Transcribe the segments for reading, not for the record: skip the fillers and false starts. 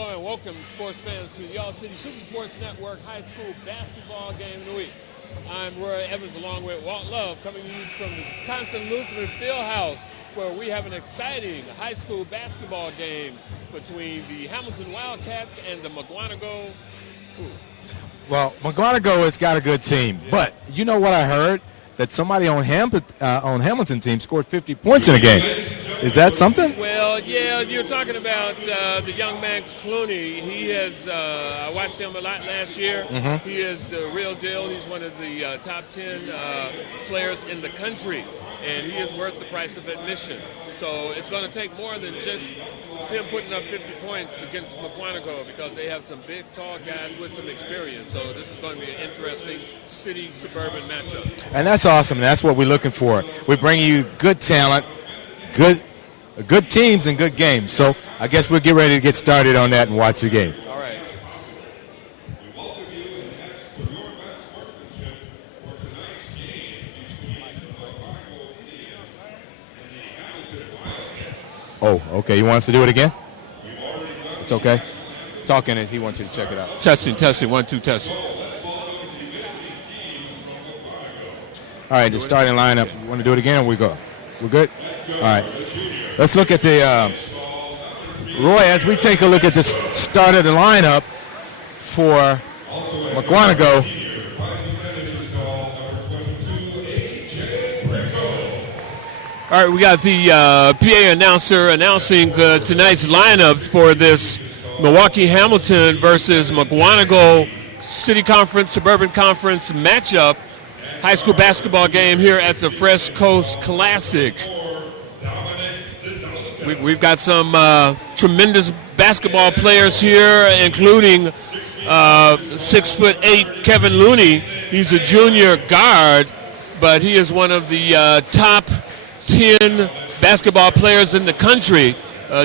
Hello and welcome, sports fans, to the All City Super Sports Network High School Basketball Game of the Week. I'm Roy Evans along with Walt Love coming to you from the Wisconsin Lutheran Fieldhouse, where we have an exciting high school basketball game between the Hamilton Wildcats and the Mukwonago. Well, Mukwonago has got a good team, but you know what I heard? That somebody on Hamilton team scored 50 points in a game. Is that something? Well, yeah, you're talking about the young man Clooney. He has, I watched him a lot last year. Mm-hmm. He is the real deal. He's one of the top 10 players in the country, and he is worth the price of admission. So it's going to take more than just him putting up 50 points against Mukwonago, because they have some big, tall guys with some experience. So this is going to be an interesting city-suburban matchup. And that's awesome. That's what we're looking for. We bring you good talent, good teams, and good games. So I guess we'll get ready to get started on that and watch the game. All right. Oh, okay. You want us to do it again? It's okay. Talking it. He wants you to check it out. Testing. 1, 2, testing. All right, the starting lineup. You want to do it again or we go? We're good? All right. Let's look at the Roy, as we take a look at the start of the lineup for Mukwonago. All right, we got the PA announcer announcing tonight's lineup for this Milwaukee Hamilton versus Mukwonago City Conference, Suburban Conference matchup. High school basketball game here at the Fresh Coast Classic. We've got some tremendous basketball players here, including 6'8" Kevin Looney. He's a junior guard, but he is one of the top 10 basketball players in the country.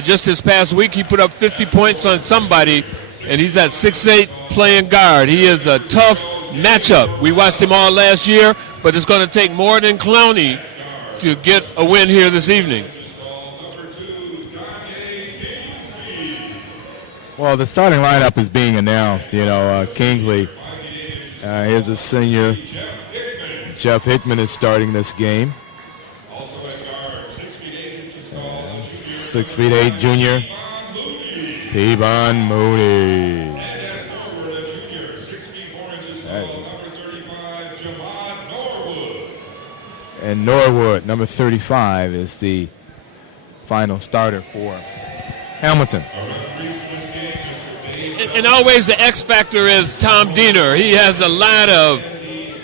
Just this past week, he put up 50 points on somebody, and he's at 6'8", playing guard. He is a tough matchup. We watched him all last year, but it's going to take more than Clooney to get a win here this evening. Well, the starting lineup is being announced. Kingsley, here's a senior. Jeff Hickman is starting this game. 6'8" junior. Devon Mooney. And Norwood, number 35, is the final starter for Hamilton. And always the X factor is Tom Diener. He has a lot of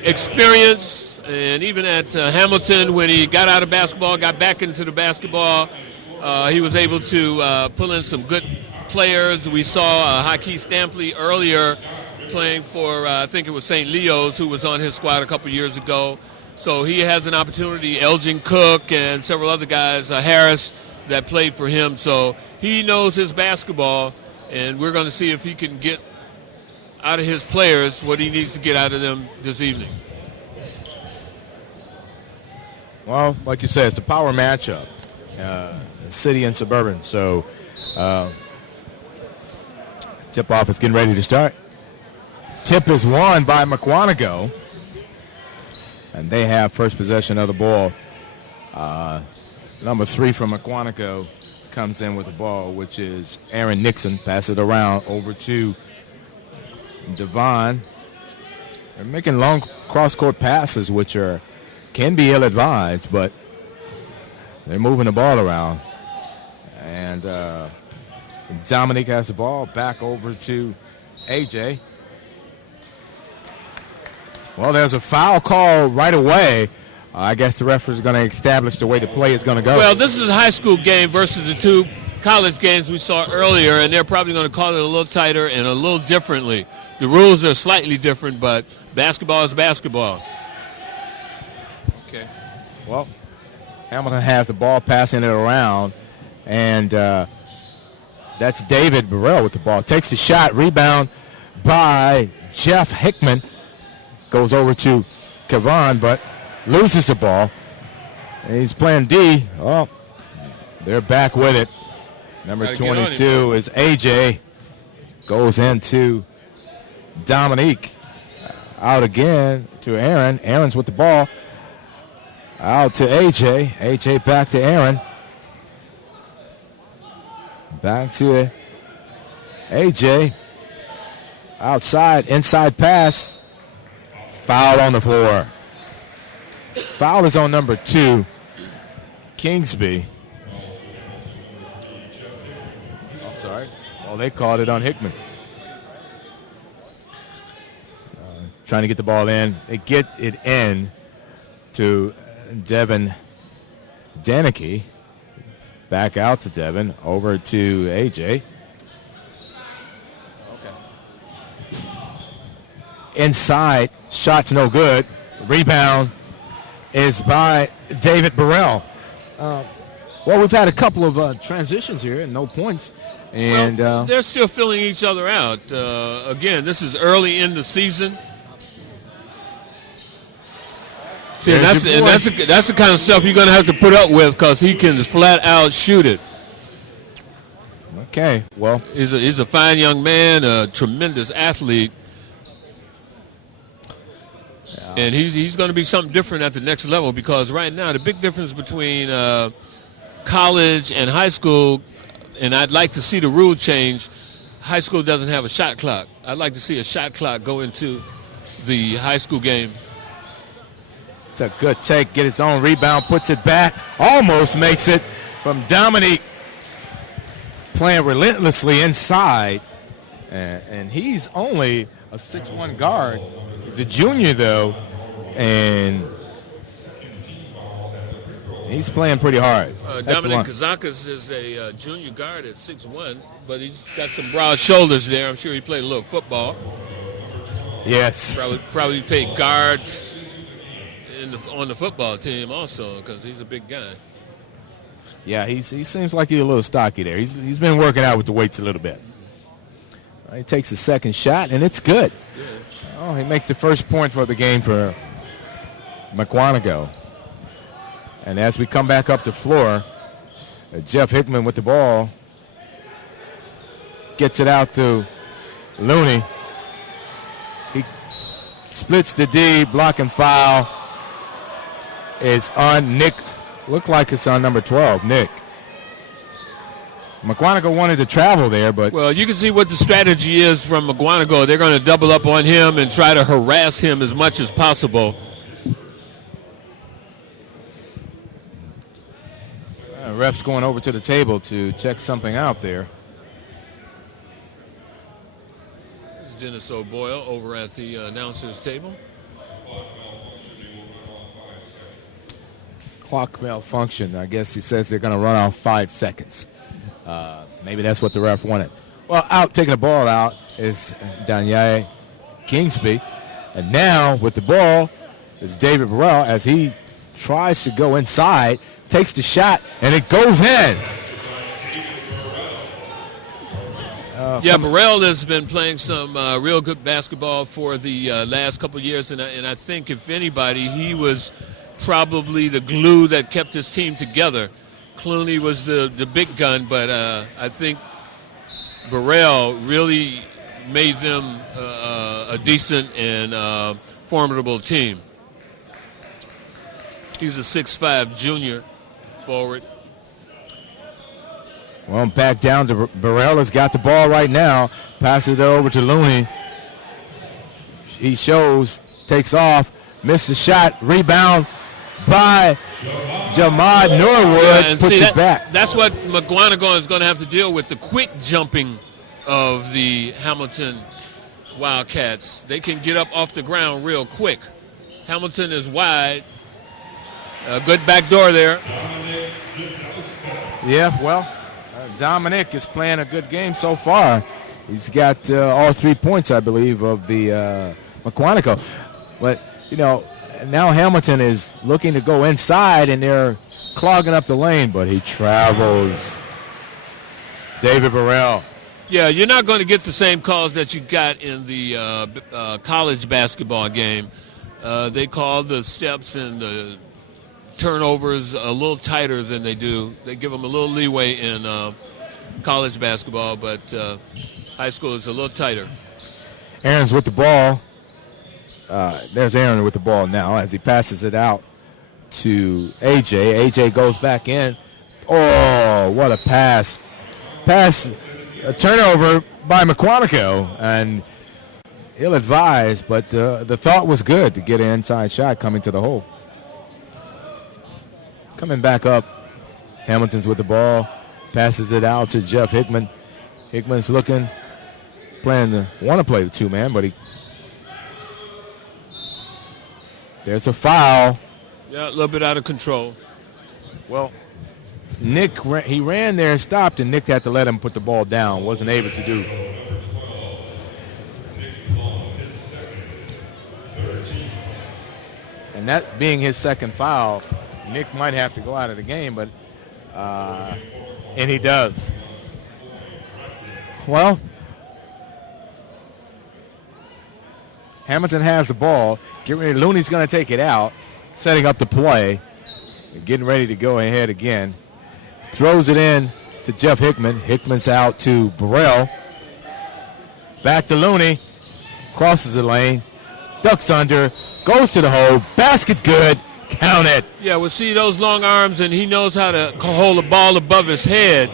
experience, and even at Hamilton, when he got out of basketball, got back into the basketball, he was able to pull in some good players. We saw Hakeem Stampley earlier playing for, I think it was St. Leo's, who was on his squad a couple years ago. So he has an opportunity. Elgin Cook and several other guys, Harris, that played for him. So he knows his basketball, and we're going to see if he can get out of his players what he needs to get out of them this evening. Well, like you said, it's a power matchup, city and suburban. So tip-off is getting ready to start. Tip is won by Mukwonago, and they have first possession of the ball. Number 3 from Mukwonago comes in with the ball, which is Aaron Nixon. Pass it around over to Devon. They're making long cross-court passes, which can be ill-advised, but they're moving the ball around. And Dominique has the ball back over to AJ. Well, there's a foul call right away. I guess the referee is going to establish the way the play is going to go. Well, this is a high school game versus the 2 college games we saw earlier, and they're probably going to call it a little tighter and a little differently. The rules are slightly different, but basketball is basketball. Okay. Well, Hamilton has the ball, passing it around, and that's David Burrell with the ball. Takes the shot, rebound by Jeff Hickman. Goes over to Kevon, but loses the ball. And he's playing D. Oh, they're back with it. Number 22 is AJ. Goes into Dominique. Out again to Aaron. Aaron's with the ball. Out to AJ. AJ back to Aaron. Back to AJ. Outside, inside pass. Foul on the floor. Foul is on number 2, Kingsby. I'm sorry. Well, they called it on Hickman. Trying to get the ball in. They get it in to Devin Danicky. Back out to Devin. Over to AJ. Inside. Shot's no good. Rebound is by David Burrell. Well, we've had a couple of transitions here and no points. And they're still filling each other out. Again, this is early in the season. See, that's the kind of stuff you're going to have to put up with because he can flat out shoot it. Okay, well. He's a fine young man, a tremendous athlete. Yeah. And he's going to be something different at the next level because right now the big difference between college and high school, and I'd like to see the rule change, high school doesn't have a shot clock. I'd like to see a shot clock go into the high school game. It's a good take, get his own rebound, puts it back, almost makes it from Dominique. Playing relentlessly inside, and he's only a 6'1" guard. He's a junior, though, and he's playing pretty hard. Dominic Kazakas is a junior guard at 6'1", but he's got some broad shoulders there. I'm sure he played a little football. Yes. Probably played guard on the football team also because he's a big guy. Yeah, he seems like he's a little stocky there. He's been working out with the weights a little bit. He takes the second shot, and it's good. Yeah. Oh, he makes the first point for the game for Mukwonago. And as we come back up the floor, Jeff Hickman with the ball gets it out to Looney. He splits the D, block and foul is on Nick. Looked like it's on number 12, Nick. Mukwonago wanted to travel there, but... Well, you can see what the strategy is from Mukwonago. They're going to double up on him and try to harass him as much as possible. Ref's going over to the table to check something out there. This is Dennis O'Boyle over at the announcer's table. Clock malfunction. I guess he says they're going to run off 5 seconds. Maybe that's what the ref wanted. Well, taking the ball out is Danyaye Kingsby. And now with the ball is David Burrell as he tries to go inside, takes the shot, and it goes in. Burrell has been playing some real good basketball for the last couple of years, and I think if anybody, he was probably the glue that kept his team together. Clooney was the big gun, but I think Burrell really made them a decent and formidable team. He's a 6'5" junior forward. Well, back down to Burrell has got the ball right now. Passes it over to Looney. He shows, takes off, missed the shot, rebound by Jamad Norwood, puts it back. That's what Mukwonago is going to have to deal with, the quick jumping of the Hamilton Wildcats. They can get up off the ground real quick. Hamilton is wide. A good back door there. Yeah, well, Dominic is playing a good game so far. He's got all 3 points, I believe, of the Mukwonago. But, now Hamilton is looking to go inside, and they're clogging up the lane, but he travels. David Burrell. Yeah, you're not going to get the same calls that you got in the college basketball game. They call the steps and the turnovers a little tighter than they do. They give them a little leeway in college basketball, but High school is a little tighter. Aaron's with the ball. There's Aaron with the ball now as he passes it out to A.J. A.J. goes back in. Oh, what a pass. A turnover by Mukwonago, and he'll advise, but the thought was good to get an inside shot coming to the hole. Coming back up, Hamilton's with the ball, passes it out to Jeff Hickman. Hickman's want to play the two-man, but there's a foul. Yeah, a little bit out of control. Well, Nick, he ran there and stopped, and Nick had to let him put the ball down. Wasn't able to do. And that being his second foul, Nick might have to go out of the game, but and he does. Well, Hamilton has the ball. Looney's going to take it out, setting up the play, getting ready to go ahead again. Throws it in to Jeff Hickman. Hickman's out to Burrell. Back to Looney. Crosses the lane. Ducks under. Goes to the hole. Basket good. Count it. Yeah, we'll see those long arms, and he knows how to hold the ball above his head.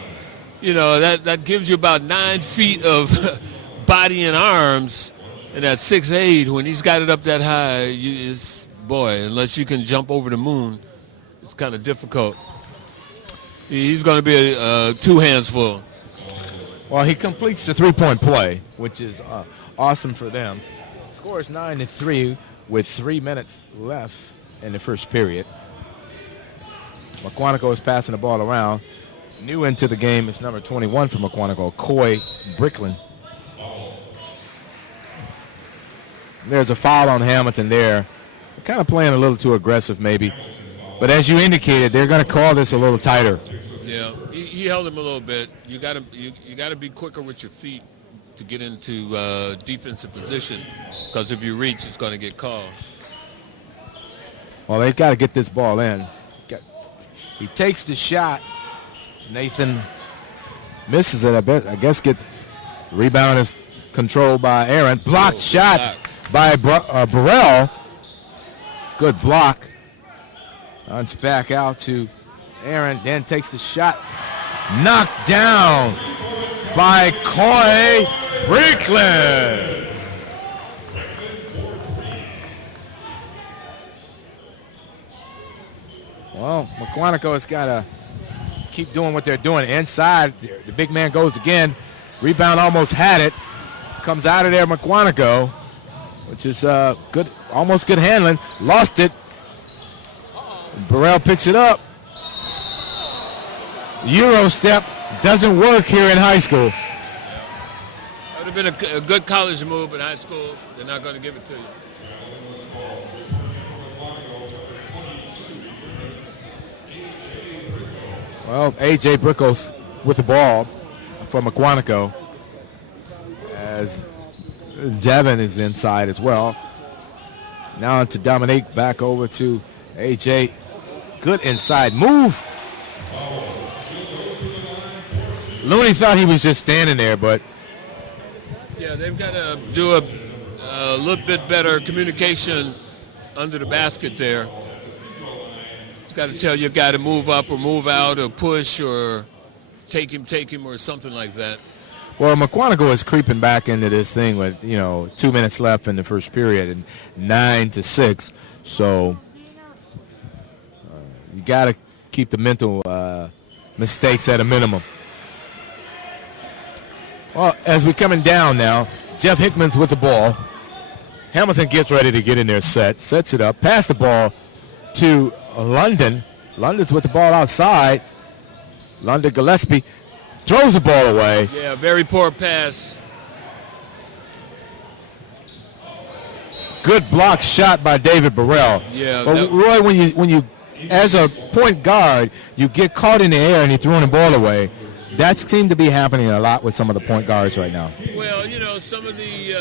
You know, that gives you about 9 feet of body and arms. And at 6'8", when he's got it up that high, unless you can jump over the moon, it's kind of difficult. He's going to be two hands full. Well, he completes the three-point play, which is awesome for them. Scores 9-3 with 3 minutes left in the first period. Mukwonago is passing the ball around. New into the game is number 21 for Mukwonago, Coy Brickland. There's a foul on Hamilton there. They're kind of playing a little too aggressive maybe. But as you indicated, they're going to call this a little tighter. Yeah, he held him a little bit. You got to be quicker with your feet to get into defensive position, because if you reach, it's going to get called. Well, they've got to get this ball in. He takes the shot. Nathan misses it. I guess rebound is controlled by Aaron. Blocked shot by Burrell. Good block. Runs back out to Aaron, then takes the shot. Knocked down by Coy Brickland. Well, Mukwonago has got to keep doing what they're doing. Inside, the big man goes again. Rebound almost had it. Comes out of there, Mukwonago, which is good, almost good handling. Lost it. Burrell picks it up. Euro step doesn't work here in high school. That would have been a good college move, but high school, they're not going to give it to you. Well, A.J. Brickles with the ball for Mukwonago, as Devin is inside as well. Now to Dominique, back over to A.J. Good inside move. Looney thought he was just standing there, but... Yeah, they've got to do a little bit better communication under the basket there. It's got to tell your guy to move up or move out or push or take him or something like that. Well, Mukwonago is creeping back into this thing with, 2 minutes left in the first period and 9-6. So you got to keep the mental mistakes at a minimum. Well, as we're coming down now, Jeff Hickman's with the ball. Hamilton gets ready to get in their sets it up, pass the ball to London. London's with the ball outside. London Gillespie throws the ball away. Yeah, very poor pass. Good block shot by David Burrell. Yeah. But Roy, when you as a point guard, you get caught in the air and you're throwing the ball away. That seemed to be happening a lot with some of the point guards right now. Well, some of the,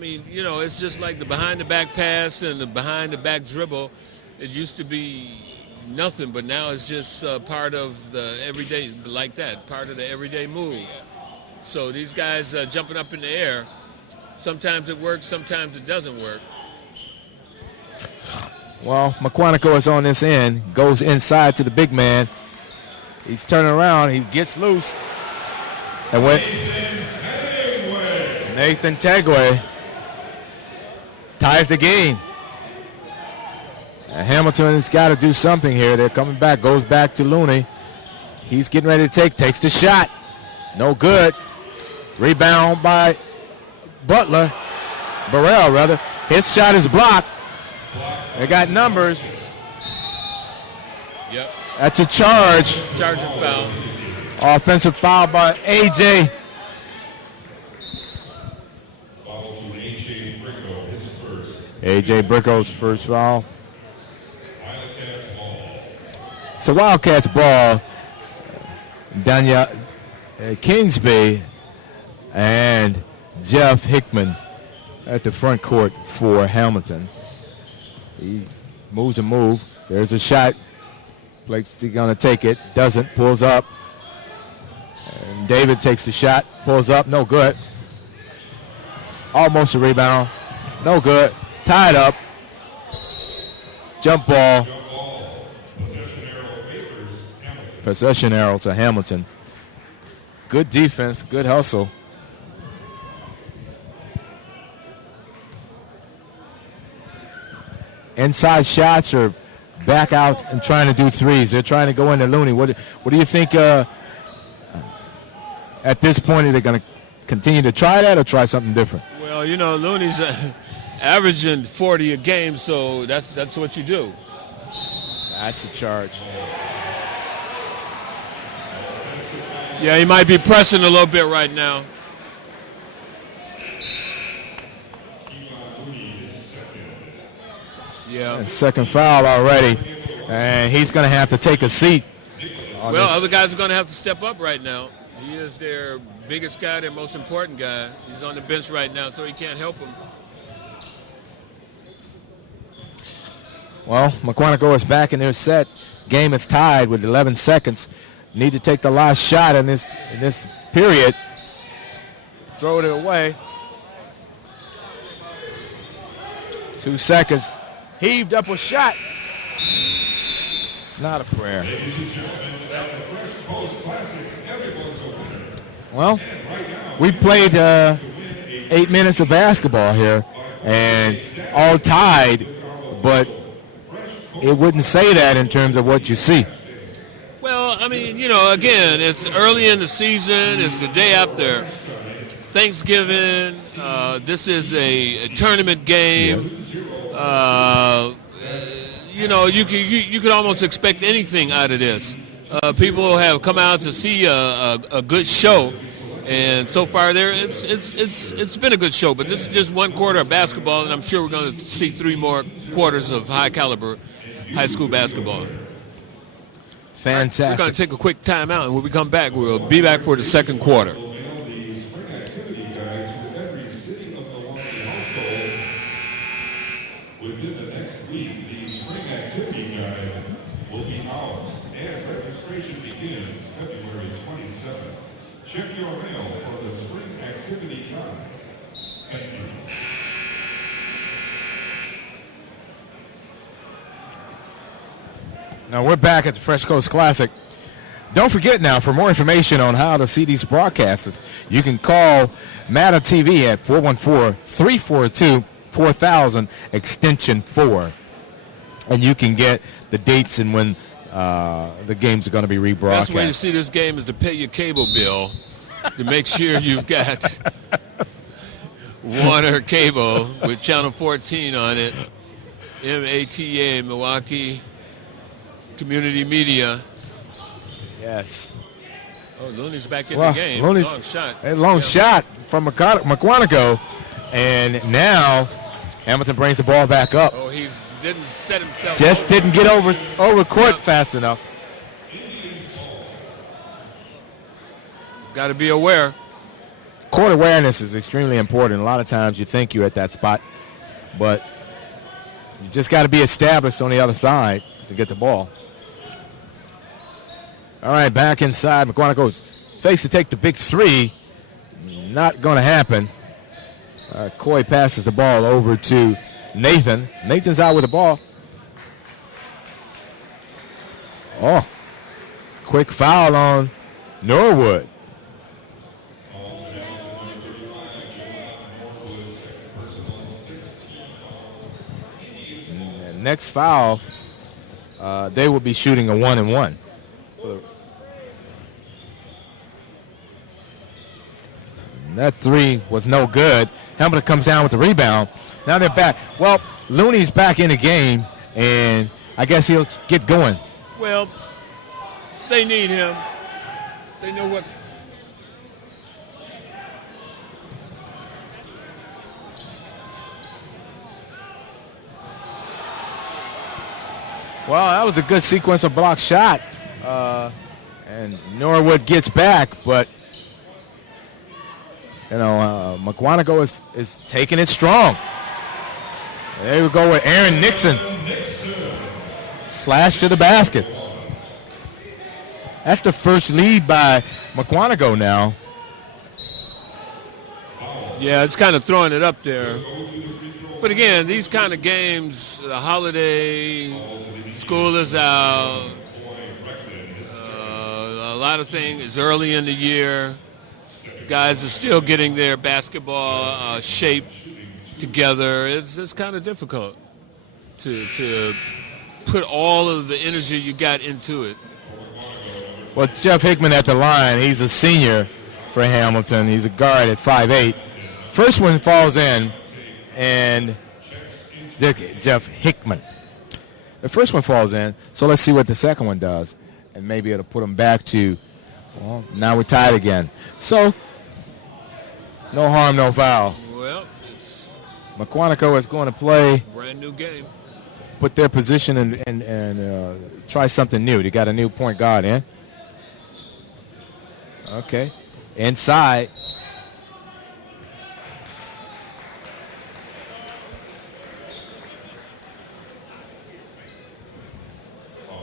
it's just like the behind-the-back pass and the behind-the-back dribble. It used to be nothing, but now it's just part of the everyday, like that, part of the everyday move. So these guys jumping up in the air, sometimes it works, sometimes it doesn't work. Well, Mukwonago is on this end, goes inside to the big man. He's turning around, he gets loose. And went Nathan Tegwe ties the game. And Hamilton's got to do something here. They're coming back, goes back to Clooney. He's getting ready to takes the shot. No good. Rebound by Burrell, rather. His shot is blocked. They got numbers. Yep. That's a charge. Charging foul. Offensive foul by A.J. A.J. Bricko's first foul. So Wildcats ball. Danya Kingsby and Jeff Hickman at the front court for Hamilton. He moves a move. There's a shot. Blake's going to take it. Doesn't. Pulls up. And David takes the shot. Pulls up. No good. Almost a rebound. No good. Tied up. Jump ball. Possession arrow to Hamilton. Good defense. Good hustle. Inside shots are back out and trying to do threes. They're trying to go into Clooney. What do you think at this point? Are they going to continue to try that or try something different? Well, you know, Clooney's averaging 40 a game, so that's what you do. That's a charge. Yeah, he might be pressing a little bit right now. Yeah. And second foul already. And he's going to have to take a seat. Well, other guys are going to have to step up right now. He is their biggest guy, their most important guy. He's on the bench right now, so he can't help him. Well, Mukwonago is back in their set. Game is tied with 11 seconds. Need to take the last shot in this period. Throw it away. 2 seconds. Heaved up a shot. Not a prayer. Well, we played 8 minutes of basketball here, and all tied, but it wouldn't say that in terms of what you see. Well, I mean, you know, again, it's early in the season. It's the day after Thanksgiving. This is a tournament game. Yes. You know, you could almost expect anything out of this. People have come out to see a good show, and so far it's been a good show. But this is just one quarter of basketball, and I'm sure we're going to see 3 more quarters of high caliber high school basketball. Fantastic. We're going to take a quick timeout, and when we come back, we'll be back for the second quarter. Within the next week, the spring activity guide will be out, and registration begins February 27th. Check your mail for the spring activity guide. Thank you. Now we're back at the Fresh Coast Classic. Don't forget now, for more information on how to see these broadcasts, you can call Matter TV at 414-342-4000, extension 4. And you can get the dates and when the games are going to be rebroadcast. Best way to see this game is to pay your cable bill to make sure you've got Warner Cable with Channel 14 on it, MATA, Milwaukee Community Media. Yes. Oh, Looney's back in the game. Looney's, long shot. A long shot from Mukwonago. And now Hamilton brings the ball back up. Oh, he didn't set himself. Just didn't get over court fast enough. He's got to be aware. Court awareness is extremely important. A lot of times you think you're at that spot, but you just got to be established on the other side to get the ball. All right, back inside. Mukwonago's face to take the big three. not going to happen. Coy passes the ball over to Nathan. Nathan's out with the ball. Oh, quick foul on Norwood. Next foul, they will be shooting a 1-and-1. That three was no good. Hamilton comes down with the rebound. Now they're back. Well, Looney's back in the game, and I guess he'll get going. Well, they need him. They know what. Well, that was a good sequence of block shot. And Norwood gets back, but, Mukwonago is taking it strong. There we go with Aaron Nixon. Slash to the basket. That's the first lead by Mukwonago now. Yeah, it's kind of throwing it up there. But again, these kind of games, the holiday, school is out, a lot of things early in the year. Guys are still getting their basketball shape together. It's kind of difficult to put all of the energy you got into it. Well, Jeff Hickman at the line. He's a senior for Hamilton. He's a guard at 5'8". First one falls in, and Jeff Hickman. The first one falls in, so let's see what the second one does. And maybe it'll put him back to, well, now we're tied again. So, no harm, no foul. Well, it's Mukwonago is going to play. Brand new game. Put their position and try something new. They got a new point guard in. Okay. Inside.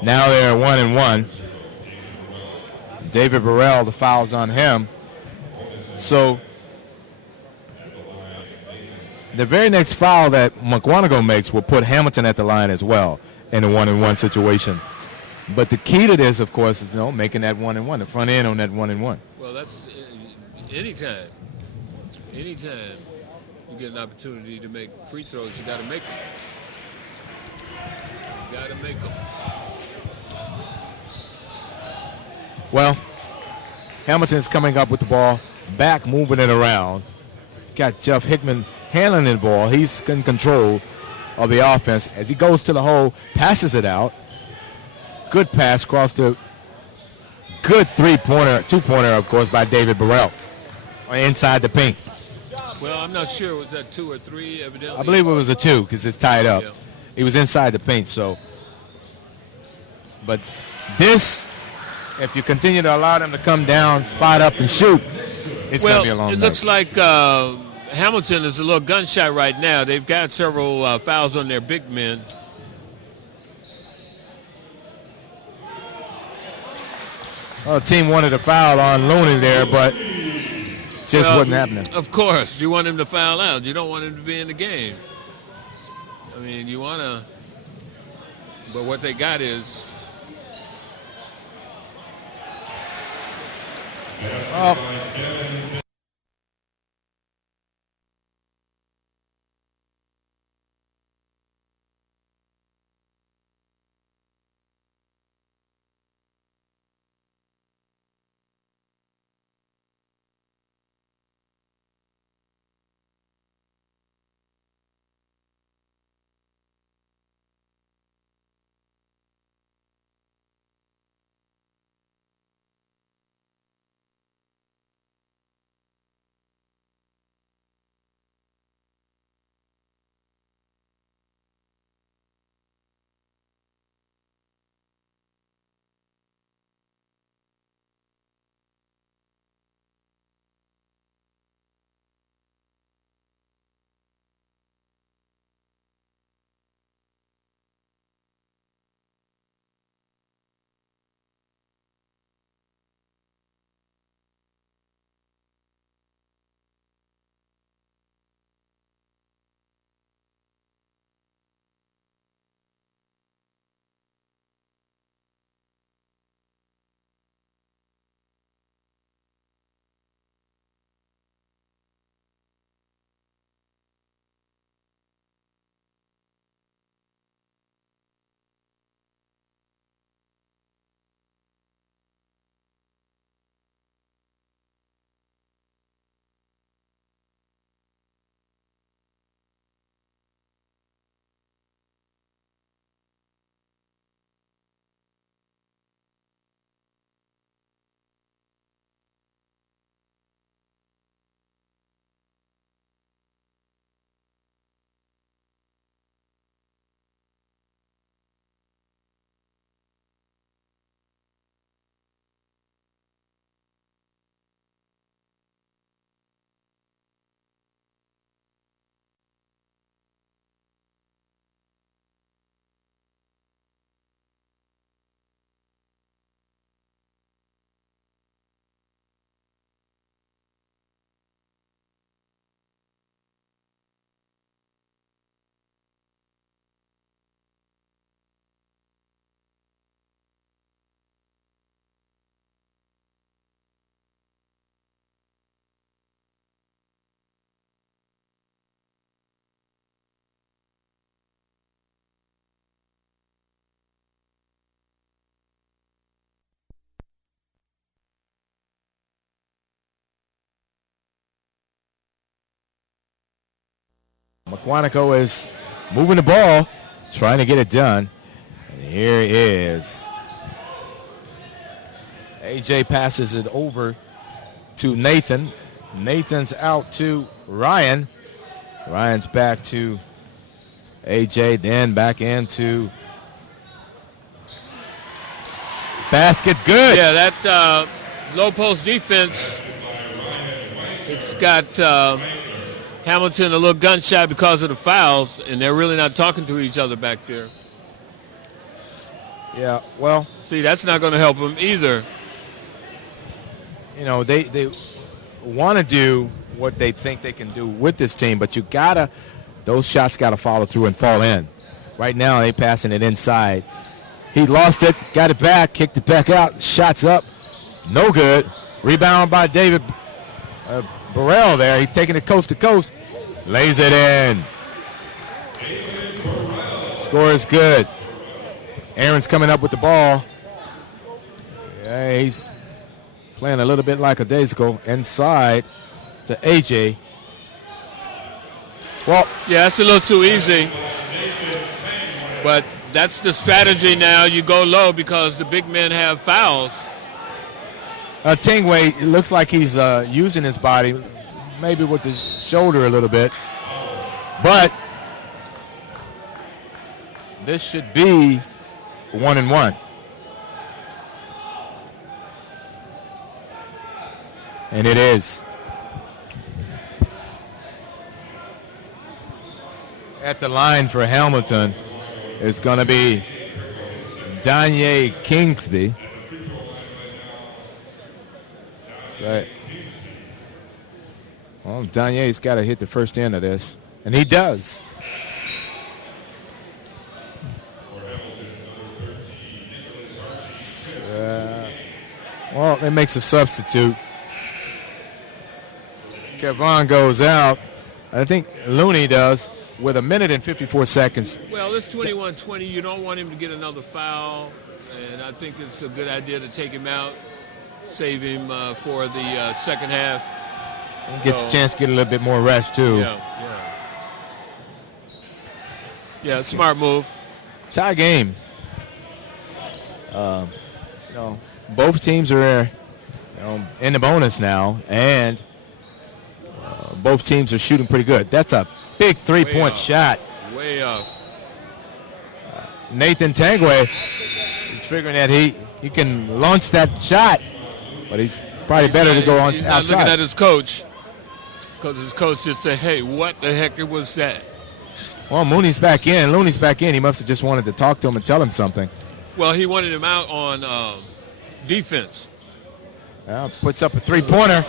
Now they're 1-and-1. David Burrell, the foul's on him. So the very next foul that Mukwonago makes will put Hamilton at the line as well in a 1-and-1 situation. But the key to this, of course, is making that 1-and-1, the front end on that 1-and-1. Well, that's anytime you get an opportunity to make free throws, you got to make them. You got to make them. Well, Hamilton's coming up with the ball, back moving it around. Got Jeff Hickman handling the ball. He's in control of the offense. As he goes to the hole, passes it out. Good pass across the good three-pointer, two-pointer, of course, by David Burrell inside the paint. Well, I'm not sure. Was that 2 or 3, evidently? I believe it was a 2 because it's tied up. Yeah. He was inside the paint, so. But this, if you continue to allow them to come down, spot up, and shoot, it's going to be a long night. It looks like Hamilton is a little gunshot right now. They've got several fouls on their big men. Well, the team wanted a foul on Looney there, but just wasn't happening. Of course, you want him to foul out. You don't want him to be in the game. I mean, you want to, but what they got is. Mukwonago is moving the ball, trying to get it done. And here is AJ passes it over to Nathan. Nathan's out to Ryan. Ryan's back to AJ, then back into basket. Good. Yeah, that low post defense, it's got Hamilton a little gunshot because of the fouls, and they're really not talking to each other back there. Yeah, well, see, that's not going to help them either. You know, they want to do what they think they can do with this team, but you gotta, those shots gotta follow through and fall in. Right now, they passing it inside. He lost it, got it back, kicked it back out, shots up, no good. Rebound by David Burrell there. He's taking it coast to coast, lays it in. Score is good. Aaron's coming up with the ball. Yeah, he's playing a little bit like a days ago. Inside to AJ. Well, yeah, that's a little too easy. But that's the strategy now. You go low because the big men have fouls. Tingway, it looks like he's using his body, maybe with his shoulder a little bit. But this should be 1-1. And it is. At the line for Hamilton is going to be Danye Kingsby. So, well, Danye's got to hit the first end of this, and he does. Well, it makes a substitute. Kevon goes out. I think Clooney does with 1 minute and 54 seconds. Well, it's 21-20. You don't want him to get another foul, and I think it's a good idea to take him out, save him for the second half. He gets a chance to get a little bit more rest, too. Yeah, smart move. Tie game. Both teams are in the bonus now, and both teams are shooting pretty good. That's a big three-point shot. Way up. Nathan Tangway is figuring that he can launch that shot, but he's probably better to go on he's outside. Not looking at his coach, because his coach just said, hey, what the heck was that? Well, Looney's back in. He must have just wanted to talk to him and tell him something. Well, he wanted him out on defense. Puts up a three-pointer.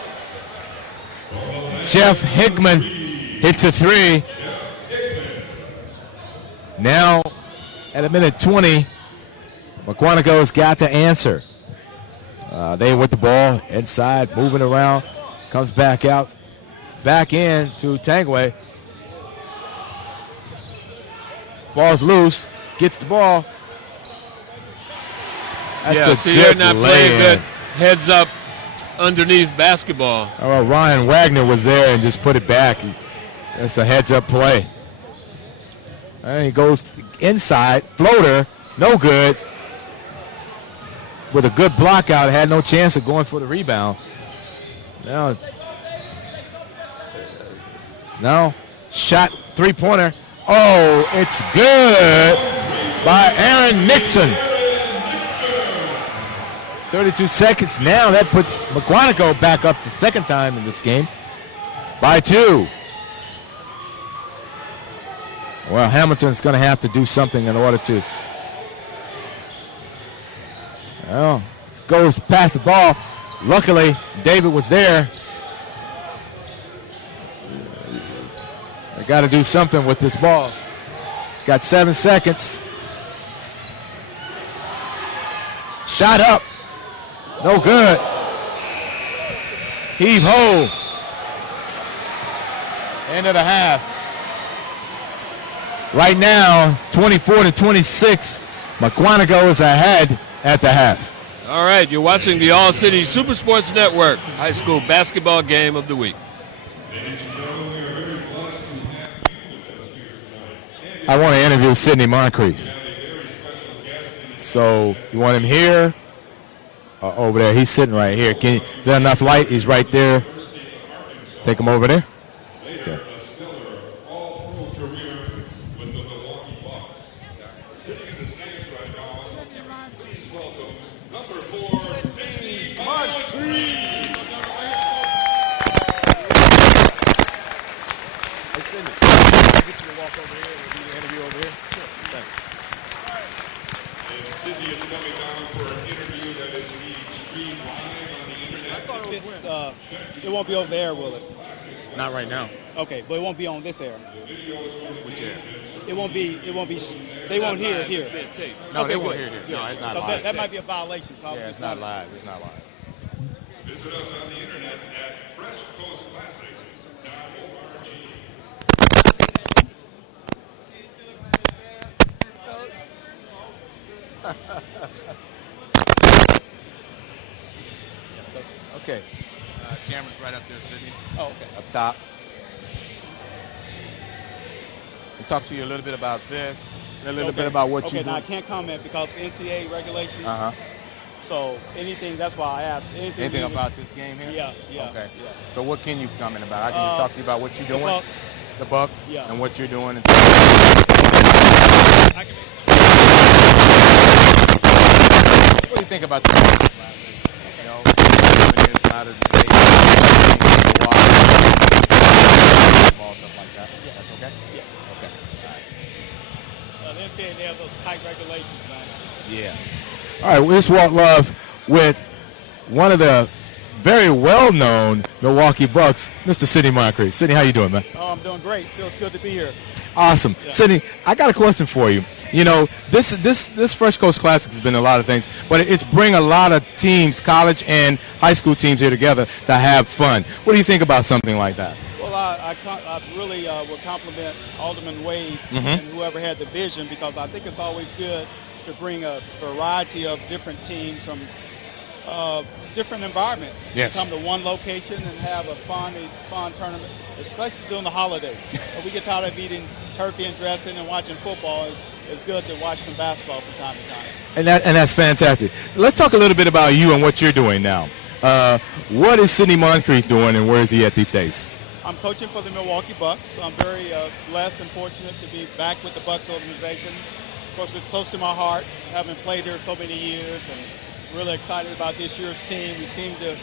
Jeff Hickman hits a three. Now, at 1:20, Mukwonago's got to answer. They with the ball inside, moving around, comes back out, back in to Tangway. Ball's loose, gets the ball. That's they're not playing good heads up underneath basketball. Oh, Ryan Wagner was there and just put it back. That's a heads-up play. And he goes inside, floater, no good. With a good block out, had no chance of going for the rebound. Now, shot, three-pointer. Oh, it's good by Aaron Nixon. 32 seconds now. That puts Mukwonago back up the second time in this game by 2. Well, Hamilton's going to have to do something in order to. Well, goes past the ball. Luckily, David was there. They got to do something with this ball. He's got 7 seconds. Shot up. No good. Heave ho. End of the half. Right now, 24-26. Mukwonago is ahead at the half. All right, you're watching the All City Super Sports Network high school basketball game of the week. I want to interview Sidney Moncrief. So you want him here or over there? He's sitting right here. Is there enough light? He's right there. Take him over there. Okay. All-pro career with the Milwaukee Bucks. Sitting in the stands right now, please welcome number 4, Sidney Moncrief. Hey, Sidney, I'll get you to walk over here and do the interview over here. Sure. Thanks. And Sidney is coming down for an interview that is being streamed live on the internet. It won't be over the air, will it? Not right now. Okay, but it won't be on this air. Which air? They won't hear it here. No, okay, they won't good. hear it. No, it's not 'Cause live. that might be a violation. So Yeah, it's not live. It's not live. Visit us on the internet at freshcoastclassic.org. Okay. Camera's right up there, Sidney. Oh, okay. Up top. We'll talk to you a little bit about this, and a little bit about what you do. Okay, now I can't comment because NCAA regulations. Uh-huh. So anything, that's why I asked. Anything about this game here? Yeah. Okay. Yeah. So what can you comment about? I can just talk to you about what you're doing. Bucks. The Bucks. Yeah. And what you're doing. I can What do you think about this? You know, out of the state, ball, stuff like that. Yeah. That's okay? Yeah. Okay. All right. The NCAA, they have those tight regulations, man. Yeah. All right, we just walk love with one of the very well-known Milwaukee Bucks, Mr. Sidney Moncrief. Sidney, how you doing, man? Oh, I'm doing great. Feels good to be here. Awesome. Yeah. Sidney, I got a question for you. You know, this Fresh Coast Classic has been a lot of things, but it's bring a lot of teams, college and high school teams here together to have fun. What do you think about something like that? Well, I really would compliment Alderman Wade and whoever had the vision, because I think it's always good to bring a variety of different teams from different environments. Yes. Come to one location and have a fun tournament, especially during the holidays. We get tired of eating turkey and dressing and watching football. It's good to watch some basketball from time to time. And that's fantastic. Let's talk a little bit about you and what you're doing now. What is Sidney Moncrief doing, and where is he at these days? I'm coaching for the Milwaukee Bucks. I'm very blessed and fortunate to be back with the Bucks organization. Of course, it's close to my heart, having played here so many years, and really excited about this year's team. We seem to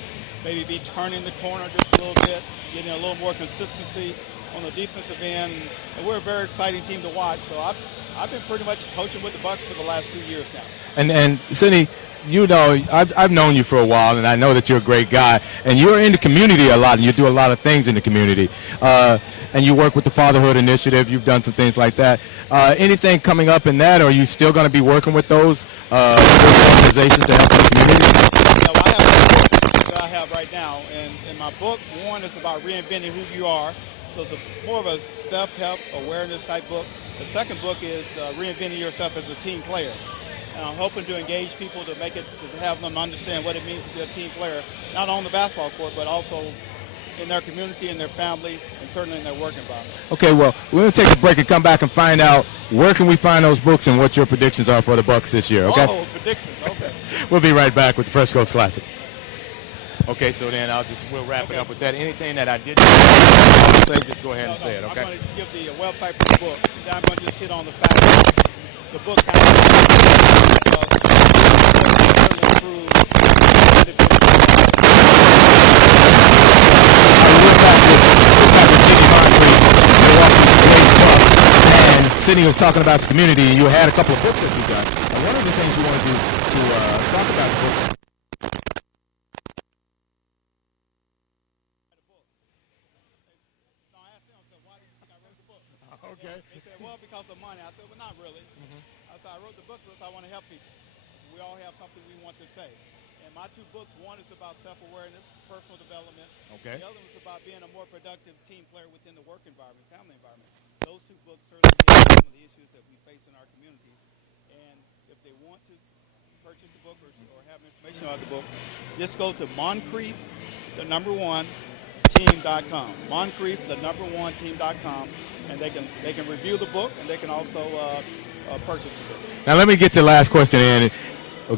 maybe be turning the corner just a little bit, getting a little more consistency on the defensive end, and we're a very exciting team to watch. So I've been pretty much coaching with the Bucks for the last 2 years now. And Sidney, you know, I've known you for a while, and I know that you're a great guy, and you're in the community a lot, and you do a lot of things in the community, and you work with the Fatherhood Initiative. You've done some things like that. Anything coming up in that, or are you still going to be working with those organizations to help the community? Yeah, well, I have a book that I have right now, and in my book, one is about reinventing who you are. So it's more of a self-help awareness type book. The second book is reinventing yourself as a team player. And I'm hoping to engage people to have them understand what it means to be a team player, not on the basketball court, but also in their community, in their family, and certainly in their work environment. Okay, well, we're going to take a break and come back and find out where can we find those books and what your predictions are for the Bucks this year, okay? Oh, predictions, okay. We'll be right back with the Fresh Coast Classic. Okay, so then we'll wrap it up with that. Anything that I didn't say, just go ahead and say it, okay? I'm going to just give the website for the book. Then I'm going to just hit on the fact that the book has Sidney was talking about the community, and you had a couple of books that you got. And one of the things you wanted to talk about the book. Okay. They said, well, because of money. I said, well, not really. I said, I wrote the book because I want to help people. We all have something we want to say. And my two books, one is about self-awareness, personal development. Okay. The other one is about being a more productive team player within the work environment, family environment. Those two books certainly get some of the issues that we face in our communities. And if they want to purchase the book or have information about the book, just go to Moncrief, the number 1, Moncriefteam.com. Moncrief, the number one team.com, and they can review the book, and they can also purchase the book. Now let me get to the last question in.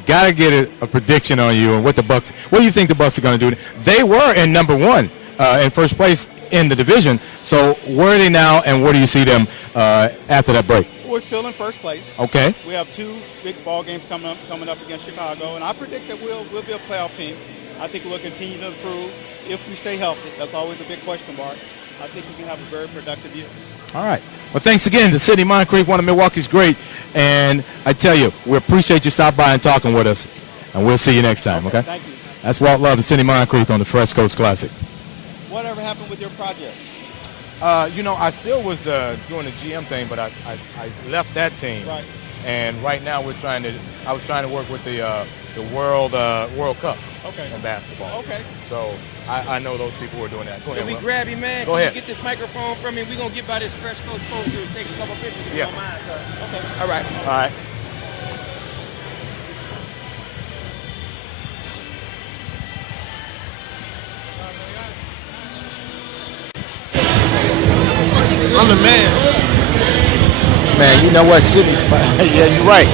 Got to get a prediction on you and what do you think the Bucks are going to do? They were in number one in first place in the division. So where are they now, and where do you see them after that break? We're still in first place. Okay. We have 2 big ball games coming up against Chicago, and I predict that we'll be a playoff team. I think we'll continue to improve if we stay healthy. That's always a big question mark. I think we can have a very productive year. All right. Well, thanks again to Sidney Moncrief, one of Milwaukee's great. And I tell you, we appreciate you stopping by and talking with us. And we'll see you next time, okay? Thank you. That's Walt Love and Sidney Moncrief on the Fresh Coast Classic. Whatever happened with your project? I still was doing the GM thing, but I left that team. Right. And right now I was trying to work with the World Cup in basketball. Okay. So I know those people who are doing that. Go ahead, Can we Will. grab you, man? Go Can ahead. you get this microphone from me? We're going to get by this Fresh Coast poster and take a couple pictures if you don't mind, sir. Okay. All right. All right. I'm the man. Man, you know what? Sydney's yeah, you're right.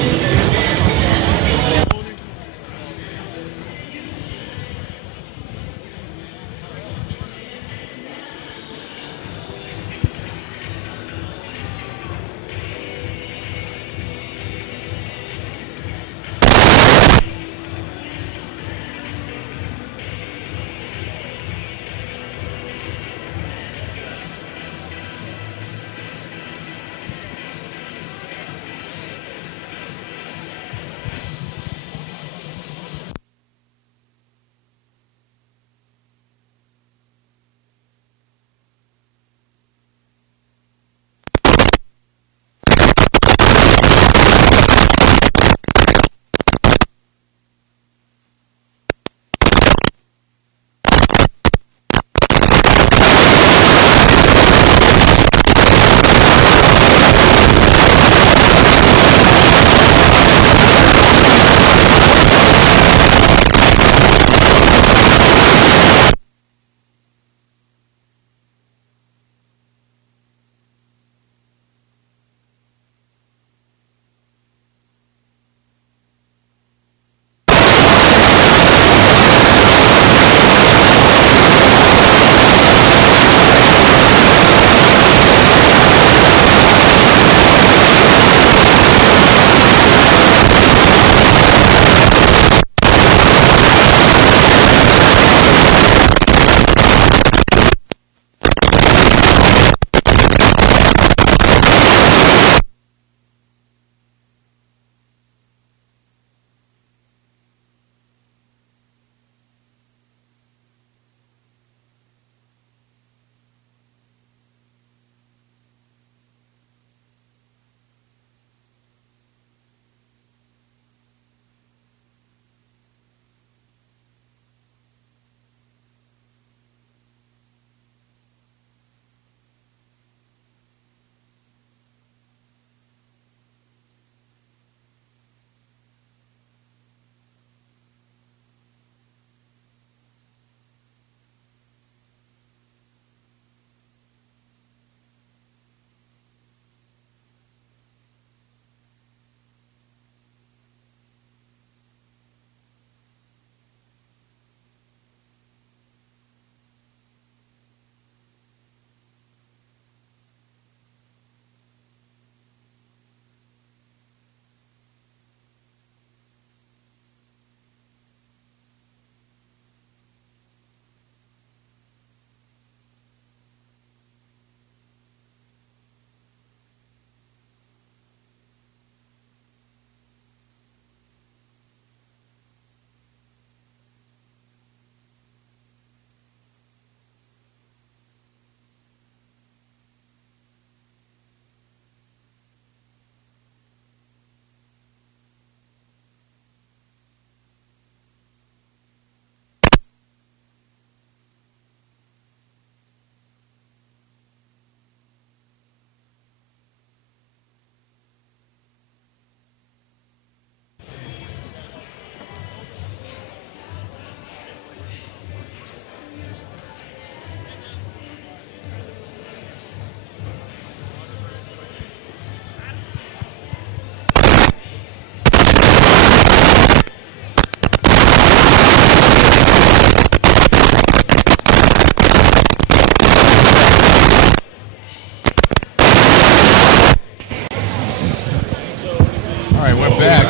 All right, we're back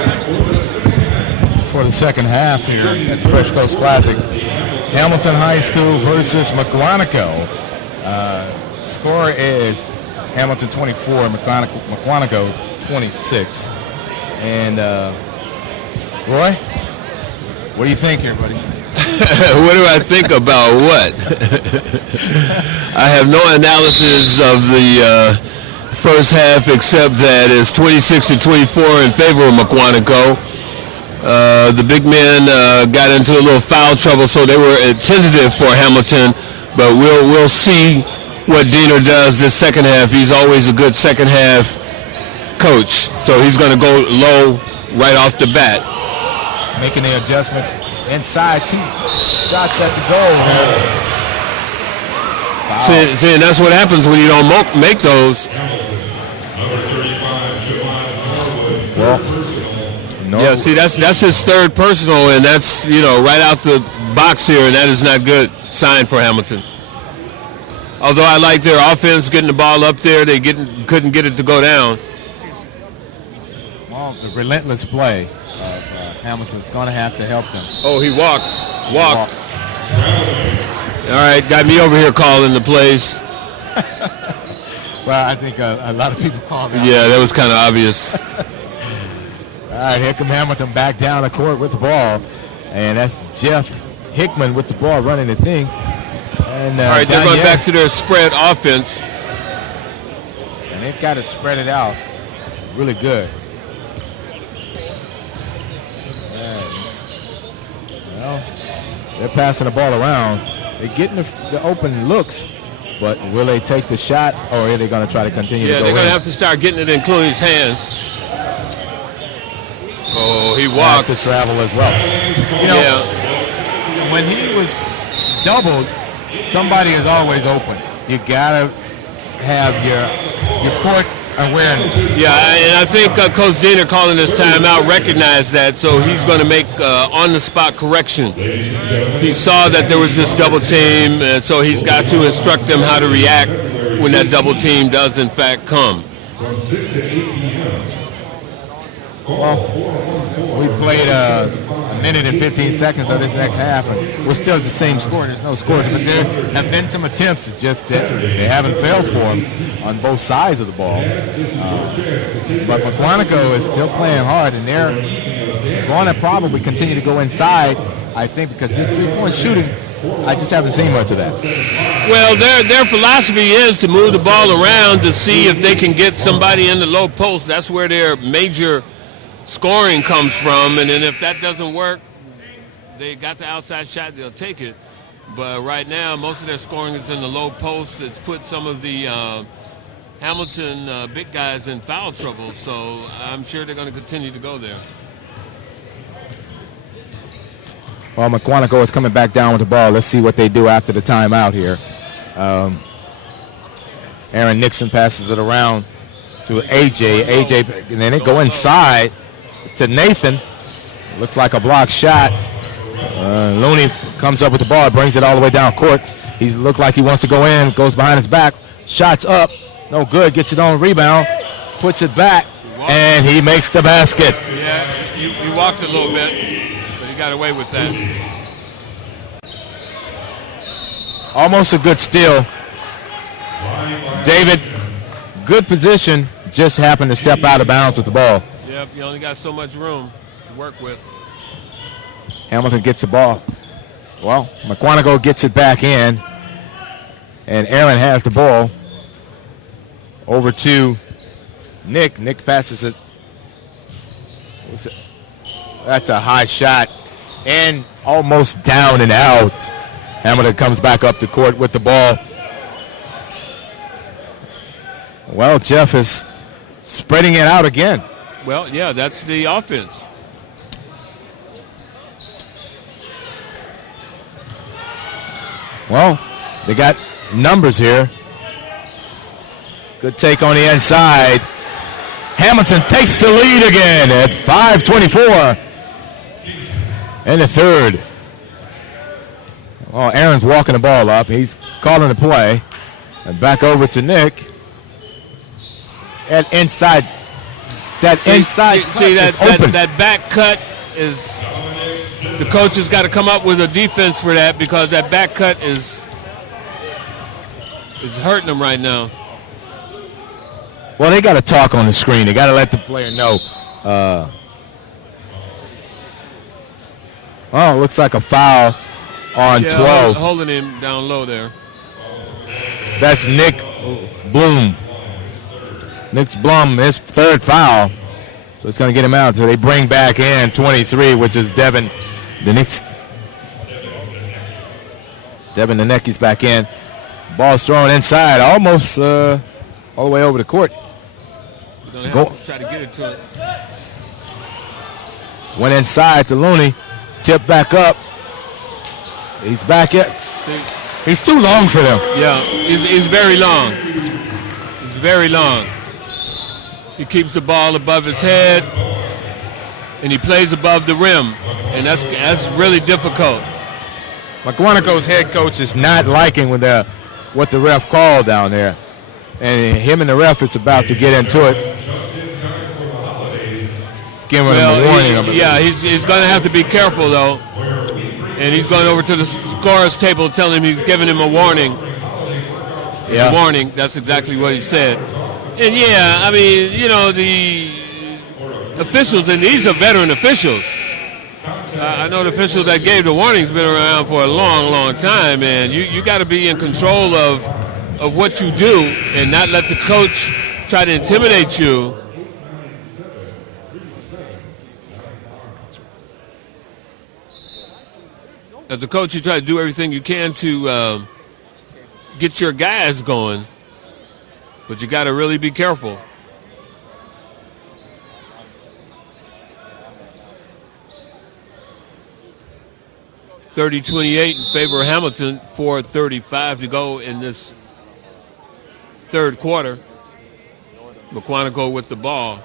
for the second half here at the Fresh Coast Classic. Hamilton High School versus Mukwonago. Score is Hamilton 24, Mukwonago 26. And Roy, what do you think here, buddy? What do I think about what? I have no analysis of the first half except that it's 26-24 in favor of Mukwonago. The big men got into a little foul trouble, so they were tentative for Hamilton. But we'll see what Diener does this second half. He's always a good second half coach, so he's going to go low right off the bat. Making the adjustments inside, 2 shots at the goal. See, and that's what happens when you don't make those. Well, no. Yeah, see, that's his third personal, and that's, right out the box here, and that is not good sign for Hamilton. Although I like their offense getting the ball up there, they couldn't get it to go down. Well, the relentless play of Hamilton's going to have to help them. Oh, he walked. All right, got me over here calling the plays. Well, I think a lot of people call that. Yeah, that was kind of obvious. All right, here come Hamilton back down the court with the ball. And that's Jeff Hickman with the ball running the thing. And, all right, they're going back to their spread offense. And they've got to spread it out really good. Well, they're passing the ball around. They're getting the open looks, but will they take the shot, or are they going to try to continue to go they're going to in? have to start getting it in Clooney's hands. Oh, he walked. To travel as well. When he was doubled, somebody is always open. You got to have your court awareness. Yeah, and I think Coach Diener calling this timeout recognized that, so he's going to make on-the-spot correction. He saw that there was this double team, and so he's got to instruct them how to react when that double team does, in fact, come. Well, we played a minute and 15 seconds of this next half, and we're still at the same score. There's no scores, but there have been some attempts. It's just that they haven't failed for them on both sides of the ball. But Mukwonago is still playing hard, and they're going to probably continue to go inside, I think, because their three-point shooting, I just haven't seen much of that. Well, their philosophy is to move the ball around to see if they can get somebody in the low post. That's where their major scoring comes from, and then if that doesn't work, they got the outside shot, they'll take it. But right now, most of their scoring is in the low post. It's put some of the Hamilton big guys in foul trouble, so I'm sure they're going to continue to go there. Well, Mukwonago is coming back down with the ball. Let's see what they do after the timeout here. Aaron Nixon passes it around to AJ, and then they go inside to Nathan. Looks like a blocked shot. Looney comes up with the ball, brings it all the way down court. He looks like he wants to go in, goes behind his back, shots up, no good, gets it on rebound, puts it back, and he makes the basket. Yeah, he walked a little bit, but he got away with that. Almost a good steal. David, good position, just happened to step out of bounds with the ball. Yep, you only got so much room to work with. Hamilton gets the ball. Well, Mukwonago gets it back in, and Aaron has the ball over to Nick. Nick passes it. That's a high shot, and almost down and out. Hamilton comes back up the court with the ball. Well, Jeff is spreading it out again. Well, yeah, that's the offense. Well, they got numbers here. Good take on the inside. Hamilton takes the lead again at 5:24 in the third. Well, Aaron's walking the ball up. He's calling the play. And back over to Nick. At inside that inside cut see is open. that back cut is the coach has got to come up with a defense for that, because that back cut is hurting them right now. Well, they got to talk on the screen. They got to let the player know. Looks like a foul on 12. Holding him down low there. That's Nick Blum. Nick Blum, his third foul. So it's going to get him out. So they bring back in 23, which is Devin Denecki's. Devin Denecki's back in. Ball's thrown inside, almost all the way over the court. Go. Try to get it to him. Went inside to Looney. Tip back up. He's back in. He's too long for them. Yeah, he's very long. He's very long. He keeps the ball above his head, and he plays above the rim, and that's really difficult. Mukwonago's head coach is not liking what the ref called down there, and him and the ref is about to get into it. He's giving him a warning. He's going to have to be careful though, and he's going over to the scorer's table telling him he's giving him a warning. A warning. That's exactly what he said. And I mean, the officials, and these are veteran officials. I know the official that gave the warning's been around for a long, long time, and you got to be in control of what you do and not let the coach try to intimidate you. As a coach, you try to do everything you can to get your guys going, but you got to really be careful. (30-28) in favor of Hamilton. 4:35 to go in this third quarter. Mukwonago with the ball.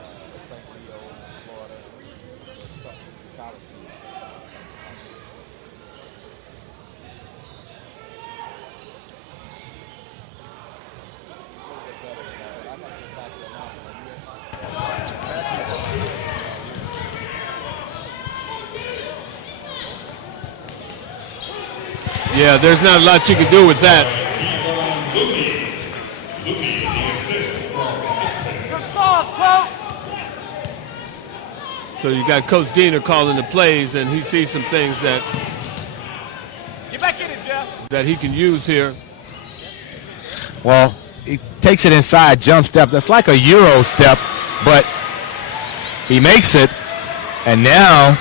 Yeah, there's not a lot you can do with that. So you got Coach Diener calling the plays, and he sees some things that he can use here. Well, he takes it inside, jump step. That's like a Euro step, but he makes it, and now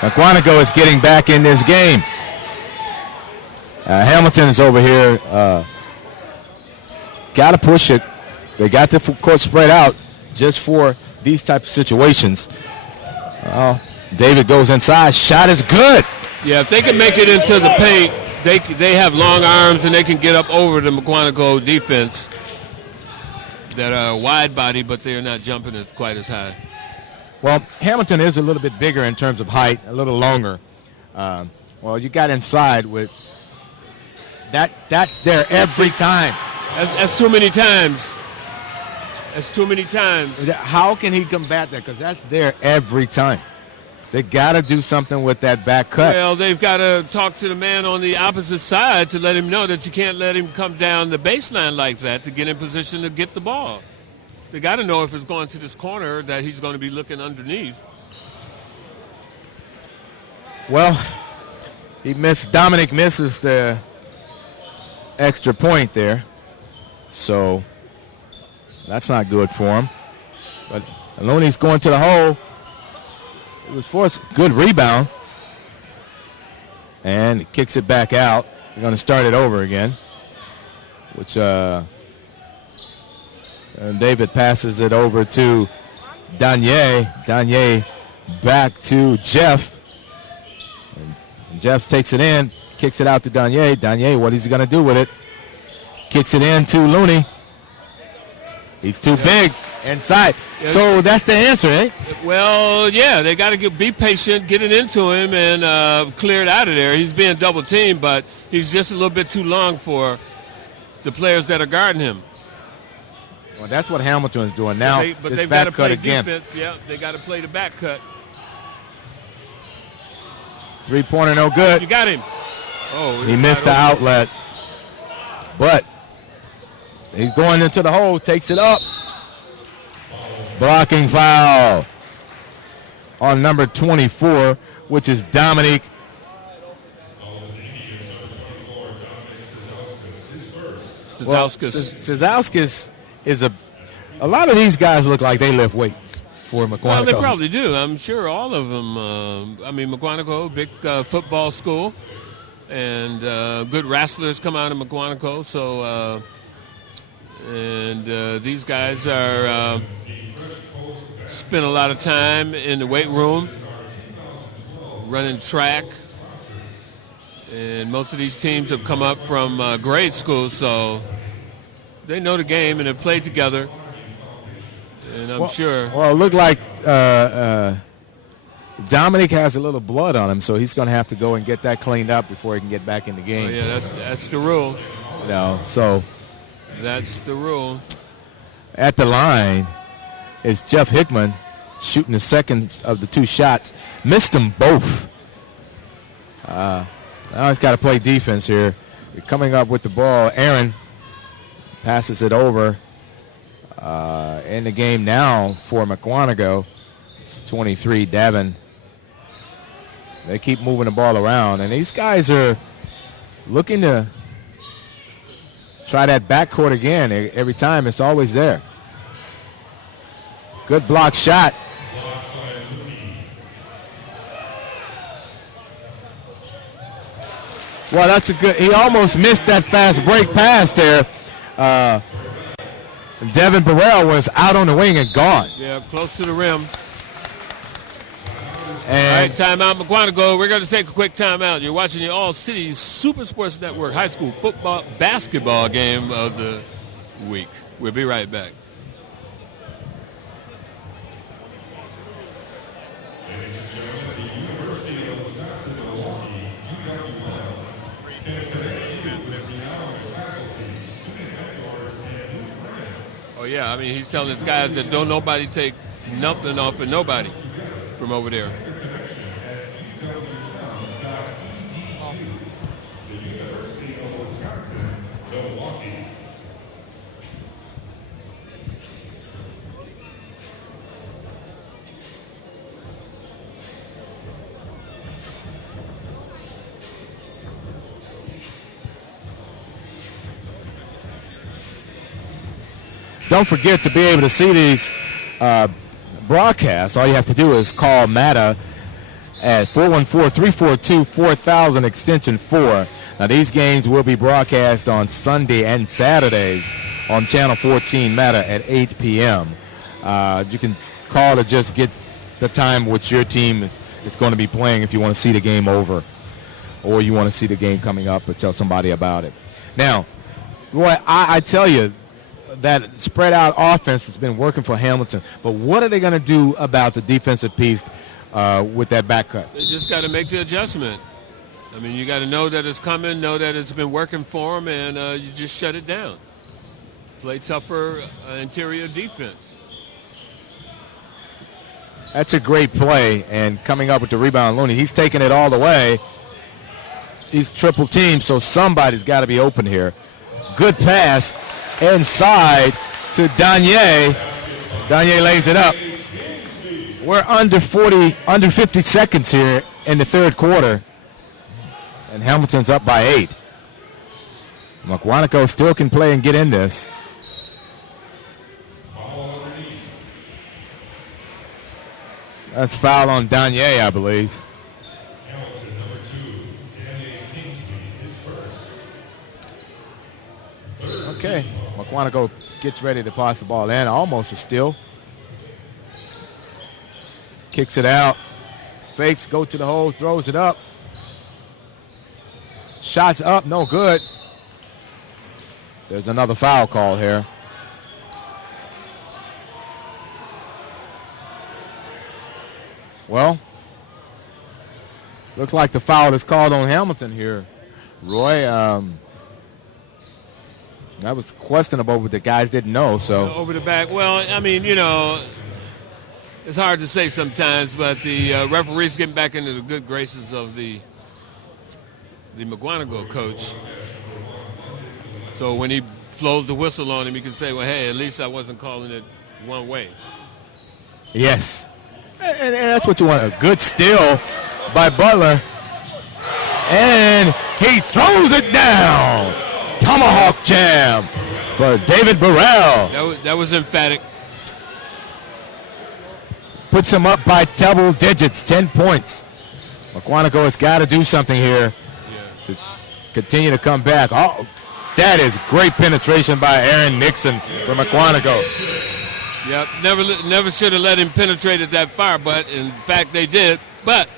Mukwonago is getting back in this game. Hamilton is over here. Got to push it. They got the court spread out just for these type of situations. David goes inside. Shot is good. Yeah, if they can make it into the paint, they have long arms and they can get up over the Mukwonago defense that are wide body, but they're not jumping quite as high. Well, Hamilton is a little bit bigger in terms of height, a little longer. You got inside with that. That's there every time. That's too many times. That's too many times. How can he combat that? Because that's there every time. They got to do something with that back cut. Well, they've got to talk to the man on the opposite side to let him know that you can't let him come down the baseline like that to get in position to get the ball. They got to know if it's going to this corner that he's going to be looking underneath. Well, Dominic misses the extra point there. So that's not good for him. But Looney's going to the hole. It was forced. Good rebound. And he kicks it back out. They're going to start it over again. Which and David passes it over to Danye. Danye back to Jeff. And Jeff takes it in. Kicks it out to Danye. Danye, what is he going to do with it? Kicks it in to Looney. He's too big inside. So that's the answer, eh? Well, yeah, they got to be patient, get it into him, and clear it out of there. He's being double teamed, but he's just a little bit too long for the players that are guarding him. Well, that's what Hamilton's doing now. But this they've got back to cut play again. defense. Yeah, they got to play the back cut. 3-pointer, no good. You got him. Oh, He missed the outlet. But he's going into the hole, takes it up. Blocking foul on number 24, which is Dominique. Cizauskas is a lot of these guys look like they lift weights for Mukwonago. Well, they probably do. I'm sure all of them. Mukwonago, big football school, and good wrestlers come out of Mukwonago. So, these guys are spend a lot of time in the weight room, running track. And most of these teams have come up from grade school, so they know the game and have played together. And I'm sure. Well, it looked like Dominic has a little blood on him, so he's going to have to go and get that cleaned up before he can get back in the game. Oh, yeah, that's the rule. No, so that's the rule. At the line is Jeff Hickman shooting the second of the two shots. Missed them both. Now he's got to play defense here. Coming up with the ball, Aaron passes it over. In the game now for Mukwonago, it's 23, Davin. They keep moving the ball around, and these guys are looking to try that backcourt again. Every time, it's always there. Good block shot. Well, that's a good. He almost missed that fast break pass there. Devin Burrell was out on the wing and gone. Yeah, close to the rim. And all right, timeout, Mukwonago. We're going to take a quick timeout. You're watching the All City Super Sports Network high school football basketball game of the week. We'll be right back. Oh, yeah, I mean, he's telling his guys that don't nobody take nothing off of nobody from over there. don't forget to be able to see these broadcasts. All you have to do is call Matta at 414-342-4000 extension 4. Now, these games will be broadcast on Sunday and Saturdays on Channel 14 Matta at 8 p.m. You can call to just get the time which your team is going to be playing if you want to see the game over or you want to see the game coming up or tell somebody about it. Now, Roy, I tell you, that spread out offense has been working for Hamilton, but what are they going to do about the defensive piece with that back cut? They just got to make the adjustment. I mean, you got to know that it's coming, know that it's been working for them, and you just shut it down. Play tougher interior defense. That's a great play, and coming up with the rebound, Clooney. He's taking it all the way. He's triple teamed, so somebody's got to be open here. Good pass inside to Danye. Danye lays it up. We're under 50 seconds here in the third quarter, and Hamilton's up by 8. Mukwonago still can play and get in this. That's foul on Danye, I believe. Okay, Mukwonago gets ready to pass the ball in. Almost a steal. Kicks it out. Fakes, go to the hole, throws it up. Shots up, no good. There's another foul call here. Well, looks like the foul is called on Hamilton here, Roy. That was questionable, but the guys didn't know. So Over the back. Well, I mean, it's hard to say sometimes, but the referee's getting back into the good graces of the Mukwonago coach. So when he blows the whistle on him, you can say, well, hey, at least I wasn't calling it one way. yes, and that's what you want. A good steal by Butler. And he throws it down. Tomahawk jam for David Burrell. That was emphatic. Puts him up by double digits, 10 points. Mukwonago has got to do something here to continue to come back. Oh, that is great penetration by Aaron Nixon from Mukwonago. Yep, never should have let him penetrate it that far, but in fact they did. But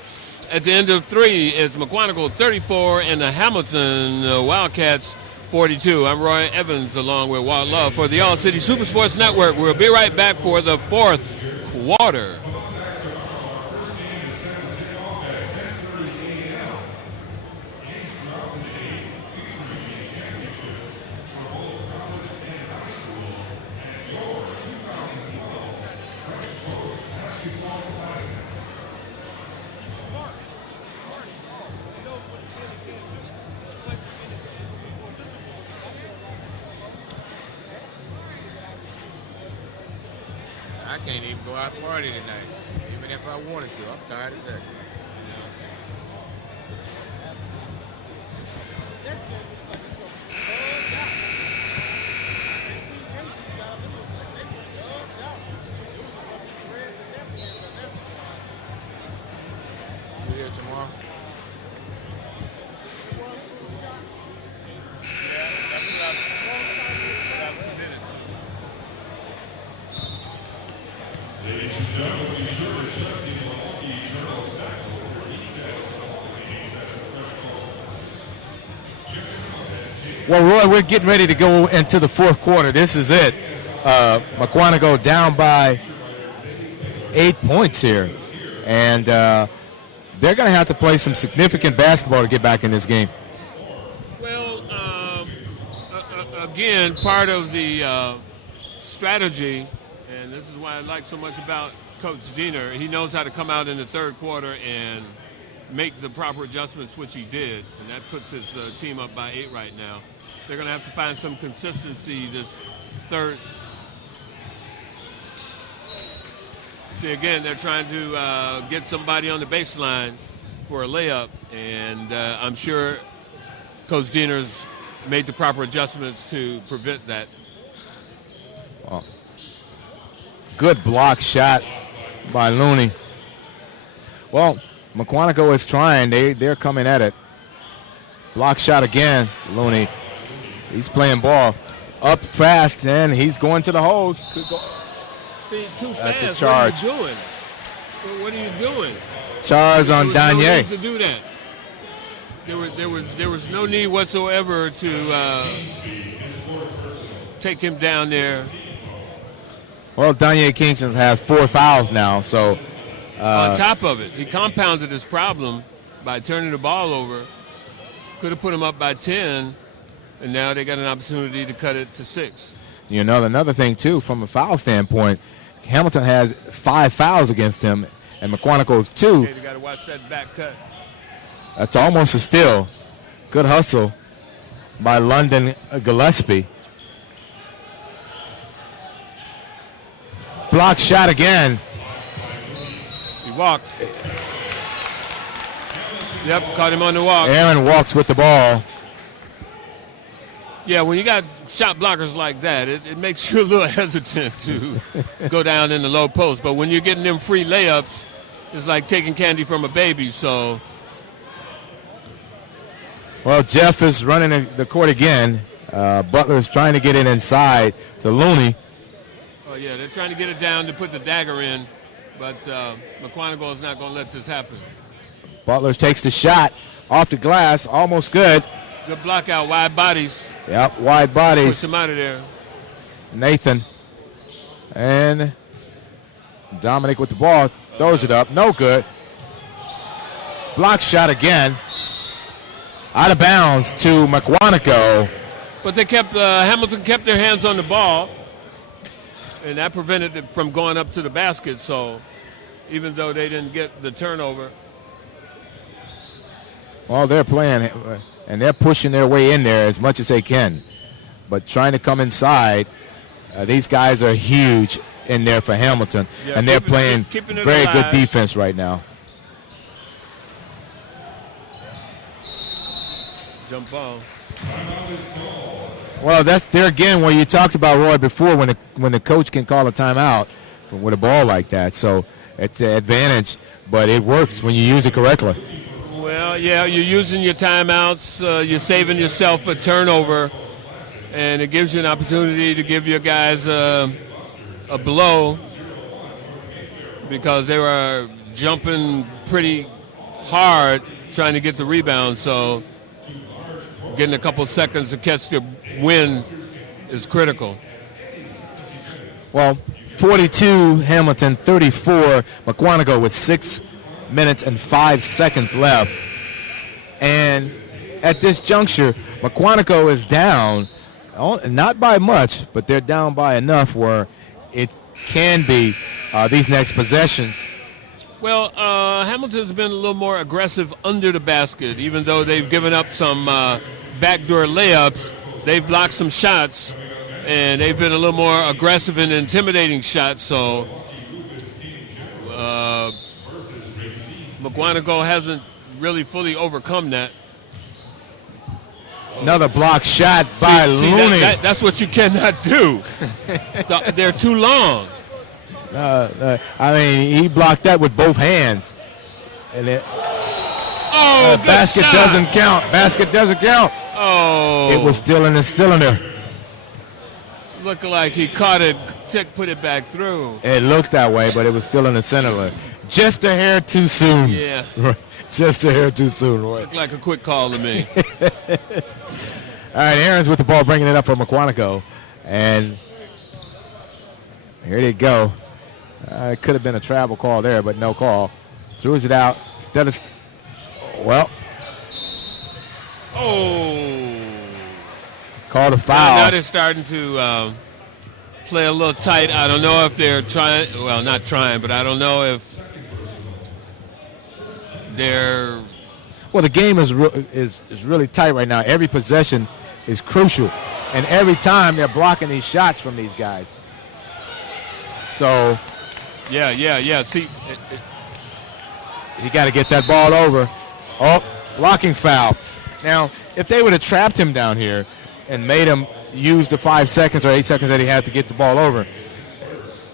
at the end of 3, it's Mukwonago 34 and the Hamilton Wildcats 42. I'm Roy Evans along with Walt Love for the All City Super Sports Network. We'll be right back for the 4th quarter. I can't even go out and party tonight, even if I wanted to. I'm tired as heck. You here tomorrow? Ladies and gentlemen, be sure to check the Milwaukee Journal Sackle for details on all meetings at professional. Well, Roy, we're getting ready to go into the 4th quarter. This is it. Mukwonago down by 8 points here. And they're going to have to play some significant basketball to get back in this game. Well, again, part of the strategy, and this is why I like so much about Coach Diener, he knows how to come out in the 3rd quarter and make the proper adjustments, which he did, and that puts his team up by 8 right now. They're going to have to find some consistency this 3rd. See, again, they're trying to get somebody on the baseline for a layup, and I'm sure Coach Diener's made the proper adjustments to prevent that. Oh. Good block shot by Looney. Well, Mukwonago is trying. They're coming at it. Block shot again, Looney. He's playing ball. Up fast, and he's going to the hole. Could go. See, too That's fast. a charge. What are you doing? What are you doing? Charge on There was no Danye. need to do that. There was no need whatsoever to take him down there. Well, Danye Kingston has 4 fouls now, so. On top of it, he compounded his problem by turning the ball over. Could have put him up by 10, and now they got an opportunity to cut it to 6. You know, another thing, too, from a foul standpoint, Hamilton has 5 fouls against him, and Mukwonago's 2. Okay, they got to watch that back cut. That's almost a steal. Good hustle by London Gillespie. Block shot again. He walked. Yep, caught him on the walk. Aaron walks with the ball. Yeah, when you got shot blockers like that, it makes you a little hesitant to go down in the low post. But when you're getting them free layups, it's like taking candy from a baby. So, well, Jeff is running the court again. Butler is trying to get it inside to Looney. oh yeah, they're trying to get it down to put the dagger in, but Mukwonago is not going to let this happen. Butler takes the shot off the glass, almost good. Good block out, wide bodies. Yep, wide bodies. Push him out of there. Nathan and Dominic with the ball, throws it up, no good. Block shot again. Out of bounds to Mukwonago. But they kept Hamilton kept their hands on the ball, and that prevented it from going up to the basket. So even though they didn't get the turnover. Well, they're playing, and they're pushing their way in there as much as they can. But trying to come inside, these guys are huge in there for Hamilton, and they're playing very good defense right now. Jump ball. Well, that's there again where you talked about, Roy, before when the coach can call a timeout with a ball like that. So it's an advantage, but it works when you use it correctly. Well, yeah, you're using your timeouts. You're saving yourself a turnover, and it gives you an opportunity to give your guys a blow because they were jumping pretty hard trying to get the rebound. So getting a couple seconds to catch the win is critical. Well, 42 Hamilton, 34 Mukwonago with 6 minutes and 5 seconds left. And at this juncture, Mukwonago is down, not by much, but they're down by enough where it can be these next possessions. Well, Hamilton's been a little more aggressive under the basket, even though they've given up some backdoor layups. They've blocked some shots, and they've been a little more aggressive and intimidating shots. So Mukwonago hasn't really fully overcome that. Another block shot by Clooney. That's what you cannot do. They're too long. I mean, he blocked that with both hands. And basket doesn't count. Basket doesn't count. Oh. It was still in the cylinder. Looked like he caught it, put it back through. It looked that way, but it was still in the cylinder. Just a hair too soon. Yeah. Just a hair too soon, Roy. Looked like a quick call to me. All right, Aaron's with the ball, bringing it up for Mukwonago. And here they go. It could have been a travel call there, but no call. Throws it out. Well. Oh. Called a foul. Now they're starting to play a little tight. I don't know if they're trying. Well, not trying, but I don't know if they're. Well, the game is really tight right now. Every possession is crucial, and every time they're blocking these shots from these guys. So. Yeah. See, you got to get that ball over. Oh, blocking foul. Now, if they would have trapped him down here and made him use the 5 seconds or 8 seconds that he had to get the ball over.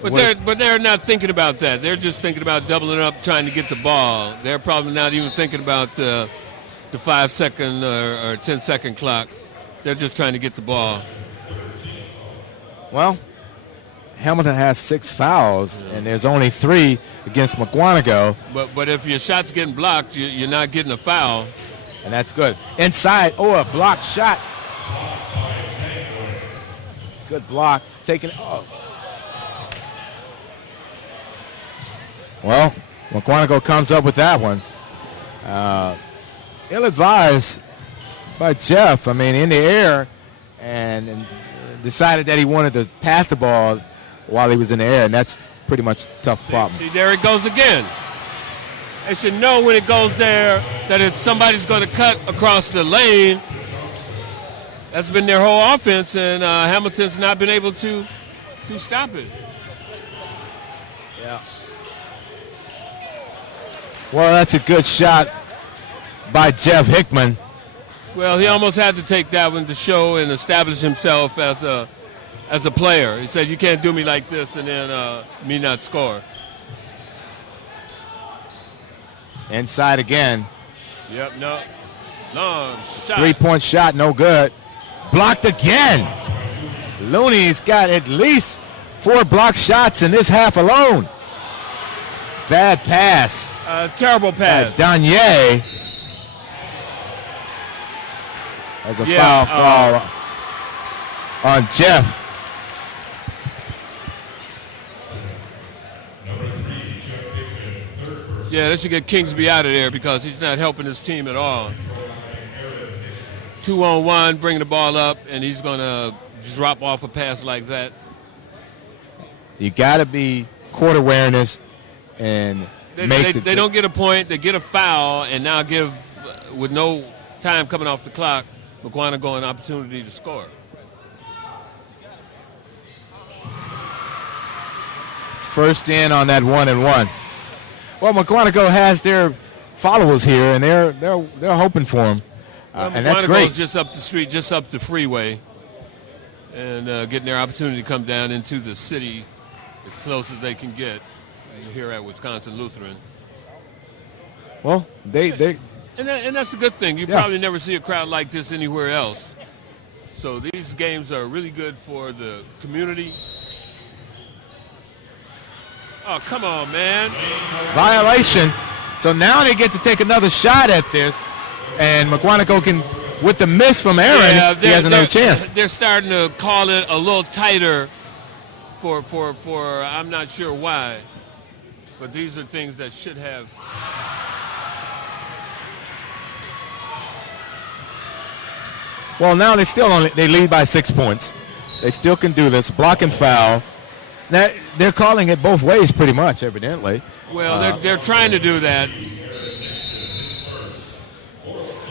But they're not thinking about that. They're just thinking about doubling up, trying to get the ball. They're probably not even thinking about the 5 second or 10 second clock. They're just trying to get the ball. Well, Hamilton has 6 fouls, and there's only 3 against Mukwonago. But if your shot's getting blocked, you're not getting a foul. And that's good. Inside, a blocked shot. Good block. Taking. Oh. Well, Mukwonago comes up with that one. Ill-advised by Jeff. I mean, in the air, and decided that he wanted to pass the ball while he was in the air, and that's pretty much a tough problem. See, there it goes again. They should know when it goes there that if somebody's going to cut across the lane. That's been their whole offense, and Hamilton's not been able to stop it. Yeah. Well, that's a good shot by Jeff Hickman. Well, he almost had to take that one to show and establish himself as a player. He said, "You can't do me like this and then me not score." Inside again. Yep, no. Long shot. 3-point shot, no good. Blocked again. Looney's got at least 4 blocked shots in this half alone. Bad pass. Terrible pass. Danye. As a foul call on Jeff. Yeah, they should get Kingsby out of there because he's not helping his team at all. 2-on-1, bring the ball up, and he's going to drop off a pass like that. You got to be court awareness and they don't get a point. They get a foul, and now give, with no time coming off the clock, Mukwonago an opportunity to score. First in on that 1-and-1. Well, Mukwonago has their followers here, and they're hoping for him, and that's great. Just up the street, just up the freeway, and getting their opportunity to come down into the city as close as they can get here at Wisconsin Lutheran. Well, they and that's a good thing. You probably never see a crowd like this anywhere else. So these games are really good for the community. Oh, come on, man. Violation. So now they get to take another shot at this, and Mukwonago can, with the miss from Aaron, he has another chance. They're starting to call it a little tighter for I'm not sure why, but these are things that should have. Well, now they lead by 6 points. They still can do this. Block and foul. Now, they're calling it both ways pretty much, evidently. Well, they're trying to do that.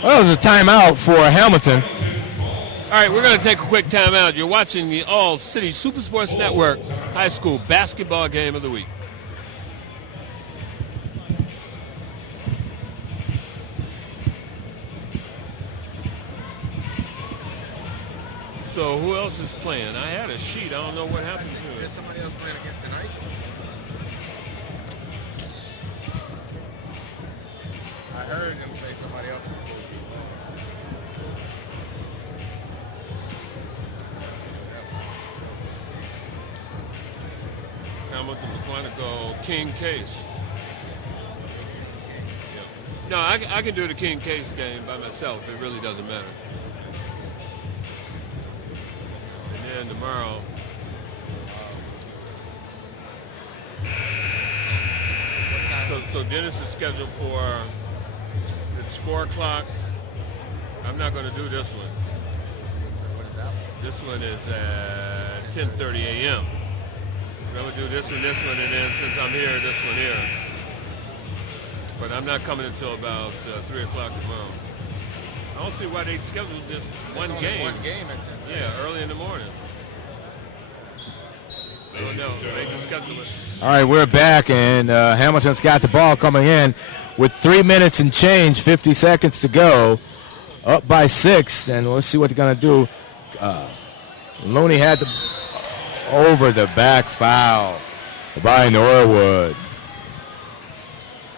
Well, it was a timeout for Hamilton. All right, we're going to take a quick timeout. You're watching the All-City Super Sports Network High School Basketball Game of the Week. So who else is playing? I had a sheet. I don't know what happened to it. Is somebody else playing again tonight? I heard him say somebody else was supposed to be. Hamilton, Mukwonago, King Case. Yeah. No, I can do the King Case game by myself. It really doesn't matter. And tomorrow, so Dennis is scheduled for, it's 4 o'clock. I'm not going to do this one. This one is at 10:30 a.m. I'm going to do this one, and then since I'm here, this one here. But I'm not coming until about 3 o'clock tomorrow. I don't see why they scheduled this one game. One game at 10. Yeah, early in the morning. I don't know. They just schedule it. All right, we're back, and Hamilton's got the ball coming in with 3 minutes and change, 50 seconds to go, up by 6, and let's see what they're going to do. Clooney had the over the back foul by Norwood.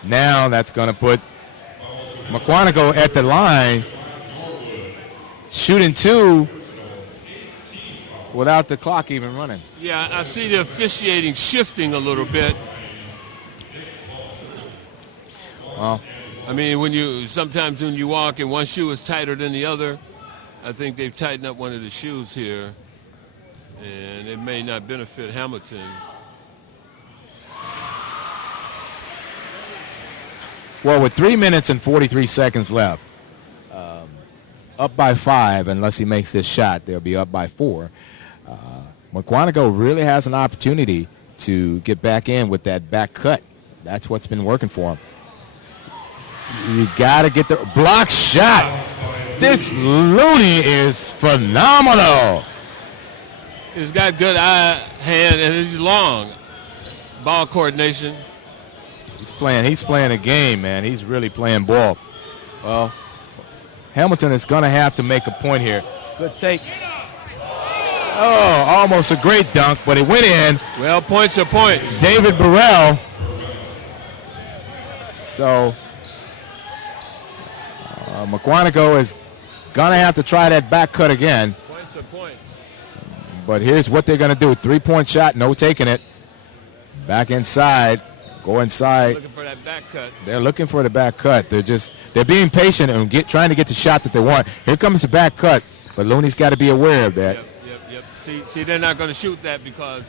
Now that's going to put Mukwonago at the line, shooting 2 without the clock even running. Yeah, I see the officiating shifting a little bit. Well, I mean, sometimes when you walk and one shoe is tighter than the other, I think they've tightened up one of the shoes here, and it may not benefit Hamilton. well, with 3 minutes and 43 seconds left, up by 5, unless he makes this shot, they'll be up by 4. Mukwonago really has an opportunity to get back in with that back cut. That's what's been working for him. You got to get the block shot. This Clooney is phenomenal. He's got good eye, hand, and he's long. Ball coordination. He's playing a game, man. He's really playing ball. Well, Hamilton is going to have to make a point here. Good take. Oh, almost a great dunk, but it went in. Well, points are points. David Burrell. So Mukwonago is going to have to try that back cut again. Points are points. But here's what they're going to do. 3-point shot, no taking it. Back inside. Go inside. Looking for that back cut. They're looking for the back cut. They're being patient and trying to get the shot that they want. Here comes the back cut, but Looney's got to be aware of that. Yep. See, they're not going to shoot that because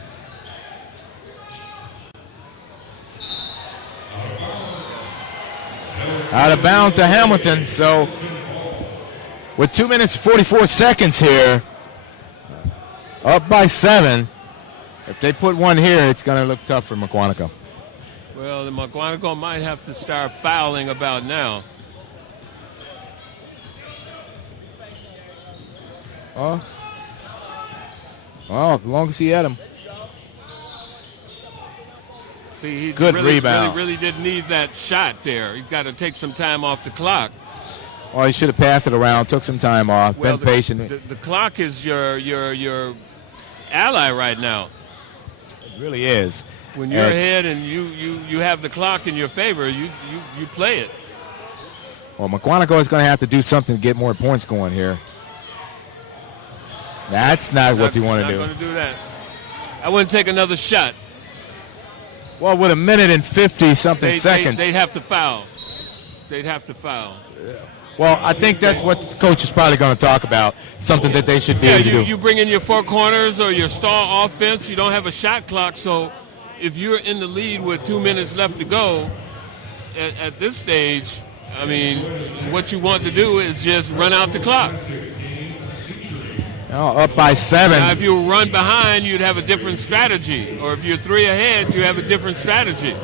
out of bounds to Hamilton. So with 2 minutes 44 seconds here. Up by 7. If they put one here, it's going to look tough for Mukwonago. Well, the Mukwonago might have to start fouling about now. Oh. Well, as long as he had him. See, he Good rebound. really did need that shot there. He's got to take some time off the clock. Well, he should have passed it around, took some time off, Well, been patient. The clock is your ally right now. It really is. When you're ahead and you have the clock in your favor, you play it. Well, Mukwonago is going to have to do something to get more points going here. That's not what you want to do. Not going to do that. I wouldn't take another shot. Well, with 1 minute and 50-something seconds. They'd have to foul. They'd have to foul. Well, I think that's what the coach is probably going to talk about, something that they should be able to do. You bring in your four corners or your stall offense. You don't have a shot clock, so if you're in the lead with 2 minutes left to go, at this stage, I mean, what you want to do is just run out the clock. Oh, up by 7. Now, if you run behind, you'd have a different strategy. Or if you're 3 ahead, you have a different strategy.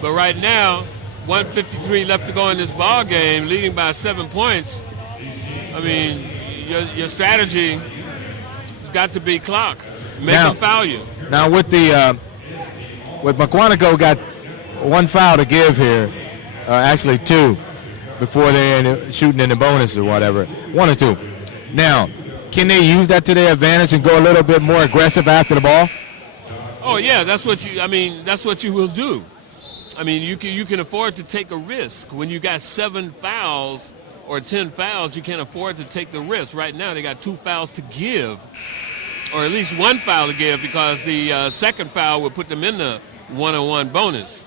But right now, 1:53 left to go in this ball game, leading by 7 points. I mean, your strategy has got to be clock. Make them foul you. Now, with Mukwonago got 1 foul to give here, actually 2, before they end up shooting in the bonus or whatever. 1 or 2. Now, can they use that to their advantage and go a little bit more aggressive after the ball? Oh yeah, that's what you will do. I mean, you can afford to take a risk. When you got 7 fouls or 10 fouls, you can't afford to take the risk. Right now, they got 2 fouls to give, or at least 1 foul to give, because the second foul will put them in the 1-on-1 bonus.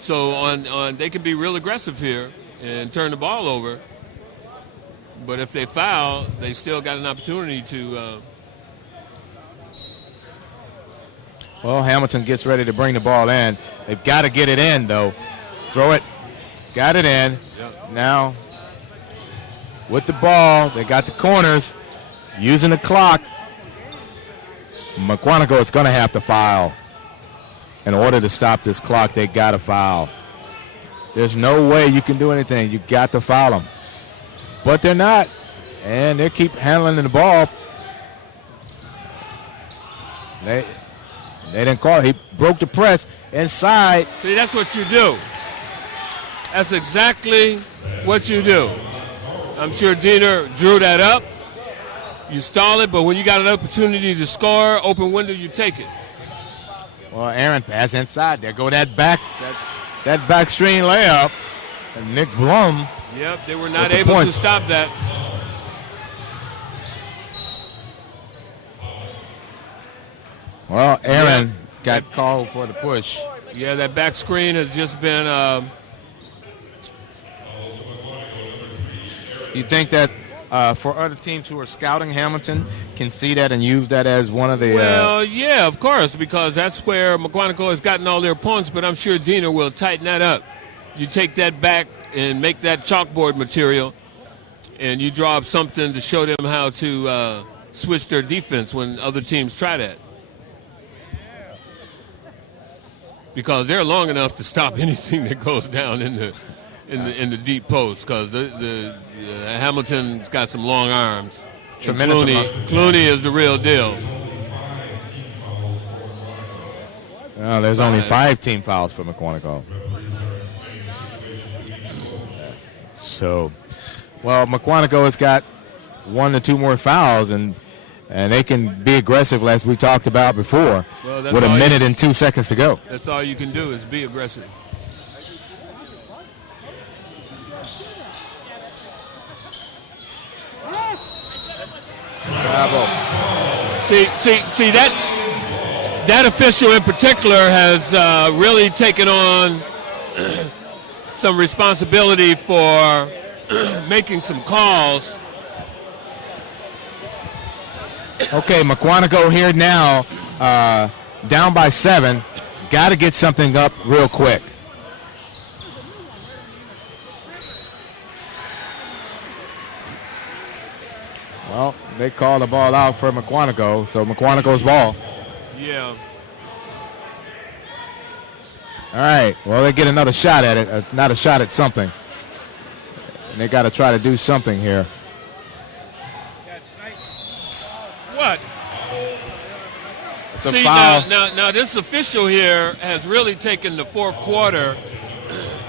So on they can be real aggressive here and turn the ball over. But if they foul, they still got an opportunity to. Well, Hamilton gets ready to bring the ball in. They've got to get it in, though. Throw it. Got it in. Yep. Now, with the ball, they got the corners. Using the clock. Mukwonago is going to have to foul. In order to stop this clock, they got to foul. There's no way you can do anything. You got to foul them. But they're not. And they keep handling the ball. They didn't call it. He broke the press inside. See, that's what you do. That's exactly what you do. I'm sure Diener drew that up. You stall it, but when you got an opportunity to score, open window, you take it. Well, Aaron pass inside. There go that back screen layup. And Nick Blum. Yep, they were not able to stop that. Well, Aaron got called for the push. Yeah, that back screen has just been. You think that for other teams who are scouting Hamilton can see that and use that as one of the... Well, yeah, of course, because that's where Mukwonago has gotten all their points, but I'm sure Diener will tighten that up. You take that back and make that chalkboard material, and you draw up something to show them how to switch their defense when other teams try that. Because they're long enough to stop anything that goes down in the deep post. Because the Hamilton's got some long arms. Tremendous. Clooney is the real deal. Well, there's only 5 team fouls for Mukwonago. So, well, Mukwonago has got 1 to 2 more fouls, and they can be aggressive, as we talked about before, with 1 minute and 2 seconds to go. That's all you can do is be aggressive. Bravo. See that official in particular has really taken on some responsibility for making some calls. Okay, Mukwonago here now, down by 7. Got to get something up real quick. Well, they called the ball out for Mukwonago, so Mukwonago's ball. Yeah. All right. Well, they get another shot at it. Not a shot at something. And they got to try to do something here. What? It's a See, foul. now this official here has really taken the fourth quarter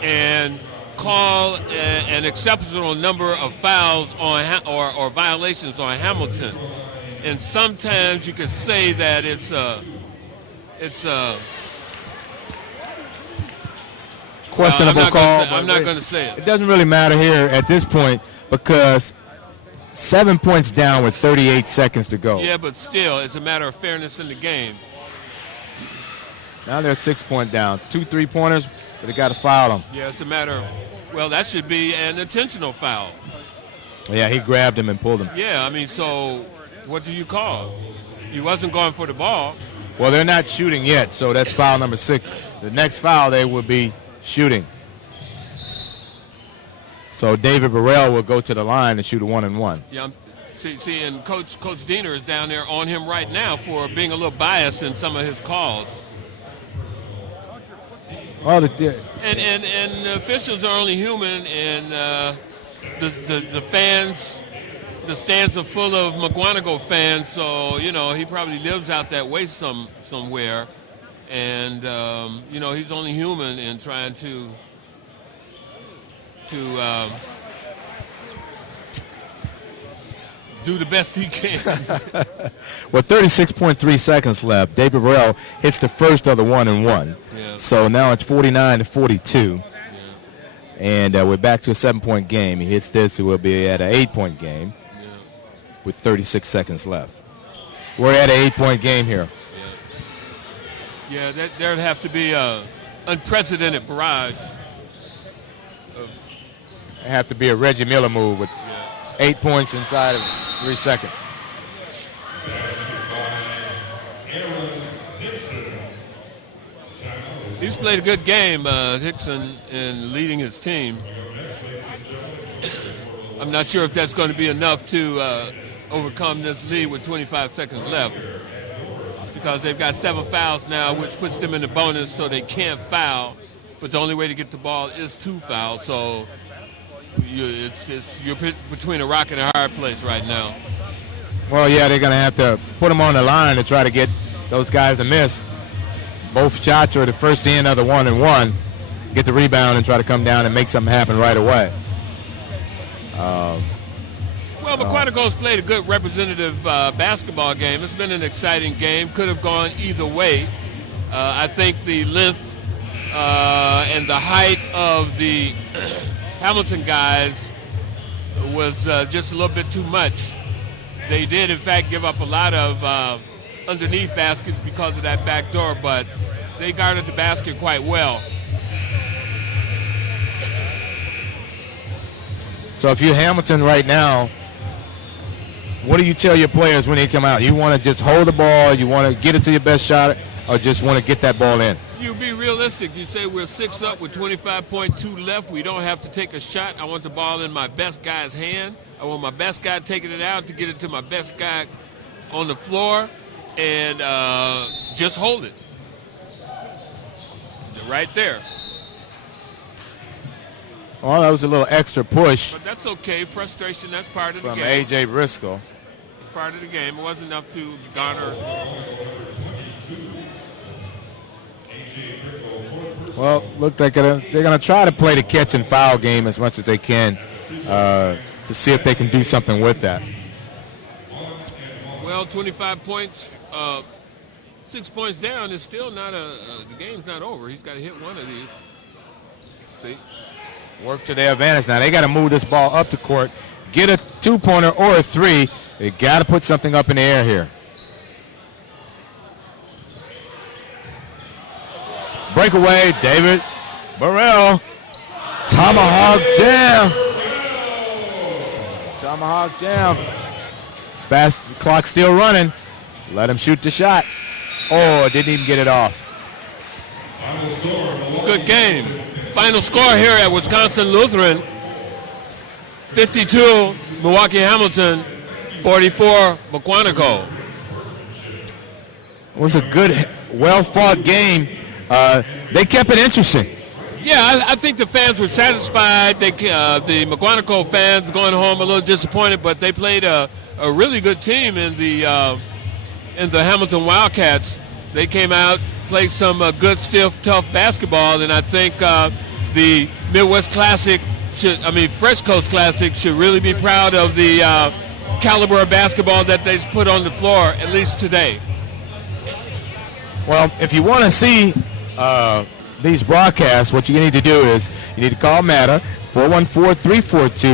and called an exceptional number of fouls on or violations on Hamilton. And sometimes you could say that it's questionable call. I'm not going to say it. It doesn't really matter here at this point because 7 points down with 38 seconds to go. Yeah, but still, it's a matter of fairness in the game. Now they're 6 point down. 2 3-pointers, but they got to foul them. Yeah, it's a matter of, well, that should be an intentional foul. Yeah, he grabbed him and pulled him. Yeah, I mean, so what do you call? He wasn't going for the ball. Well, they're not shooting yet, so that's foul number 6. The next foul, they will be shooting. So David Burrell will go to the line and shoot a 1-and-1. Yeah, see, and Coach Diener is down there on him right now for being a little biased in some of his calls. Well, And the officials are only human, and the fans, the stands are full of Mukwonago fans, so, you know, he probably lives out that way somewhere. And, you know, he's only human in trying to do the best he can. With 36.3 seconds left, David Burrell hits the first of the 1-and-1. Yeah. So now it's 49-42. Yeah. And we're back to a 7-point game. He hits this, it will be at an 8-point game with 36 seconds left. We're at an 8-point game here. Yeah, there'd have to be an unprecedented barrage. It have to be a Reggie Miller move with 8 points inside of 3 seconds. He's played a good game, Hickson, in leading his team. I'm not sure if that's going to be enough to overcome this lead with 25 seconds left, because they've got 7 fouls now, which puts them in the bonus, so they can't foul. But the only way to get the ball is 2 fouls, so you're between a rock and a hard place right now. Well, yeah, they're going to have to put them on the line to try to get those guys to miss. Both shots are the first end of the 1-and-1. Get the rebound and try to come down and make something happen right away. Well, Mukwonago's played a good representative basketball game. It's been an exciting game. Could have gone either way. I think the length and the height of the Hamilton guys was just a little bit too much. They did, in fact, give up a lot of underneath baskets because of that back door, but they guarded the basket quite well. So if you're Hamilton right now, what do you tell your players when they come out? You want to just hold the ball, you want to get it to your best shot, or just want to get that ball in? You be realistic. You say we're 6 up with 25.2 left. We don't have to take a shot. I want the ball in my best guy's hand. I want my best guy taking it out to get it to my best guy on the floor, and just hold it. Right there. Well, that was a little extra push But that's okay. Frustration, that's part of the from game. A.J. Briscoe. It's part of the game. It wasn't enough to garner. Well, look like they're going to try to play the catch and foul game as much as they can to see if they can do something with that. Well, 25 points, 6 points down is still not the game's not over. He's got to hit one of these. See? Work to their advantage. Now they got to move this ball up the court, get a 2-pointer or a 3. They got to put something up in the air here. Breakaway, David Burrell. Tomahawk jam. Tomahawk jam. Fast clock still running. Let him shoot the shot. Oh, didn't even get it off. It's a good game. Final score here at Wisconsin Lutheran, 52, Milwaukee Hamilton, 44, Mukwonago. It was a good, well-fought game. They kept it interesting. Yeah, I think the fans were satisfied. The Mukwonago fans going home a little disappointed, but they played a really good team in the Hamilton Wildcats. They came out, played some good, stiff, tough basketball, and I think the Midwest Classic Fresh Coast Classic should really be proud of the caliber of basketball that they put on the floor, at least today. Well, if you want to see these broadcasts, what you need to do is you need to call Matta, 414-342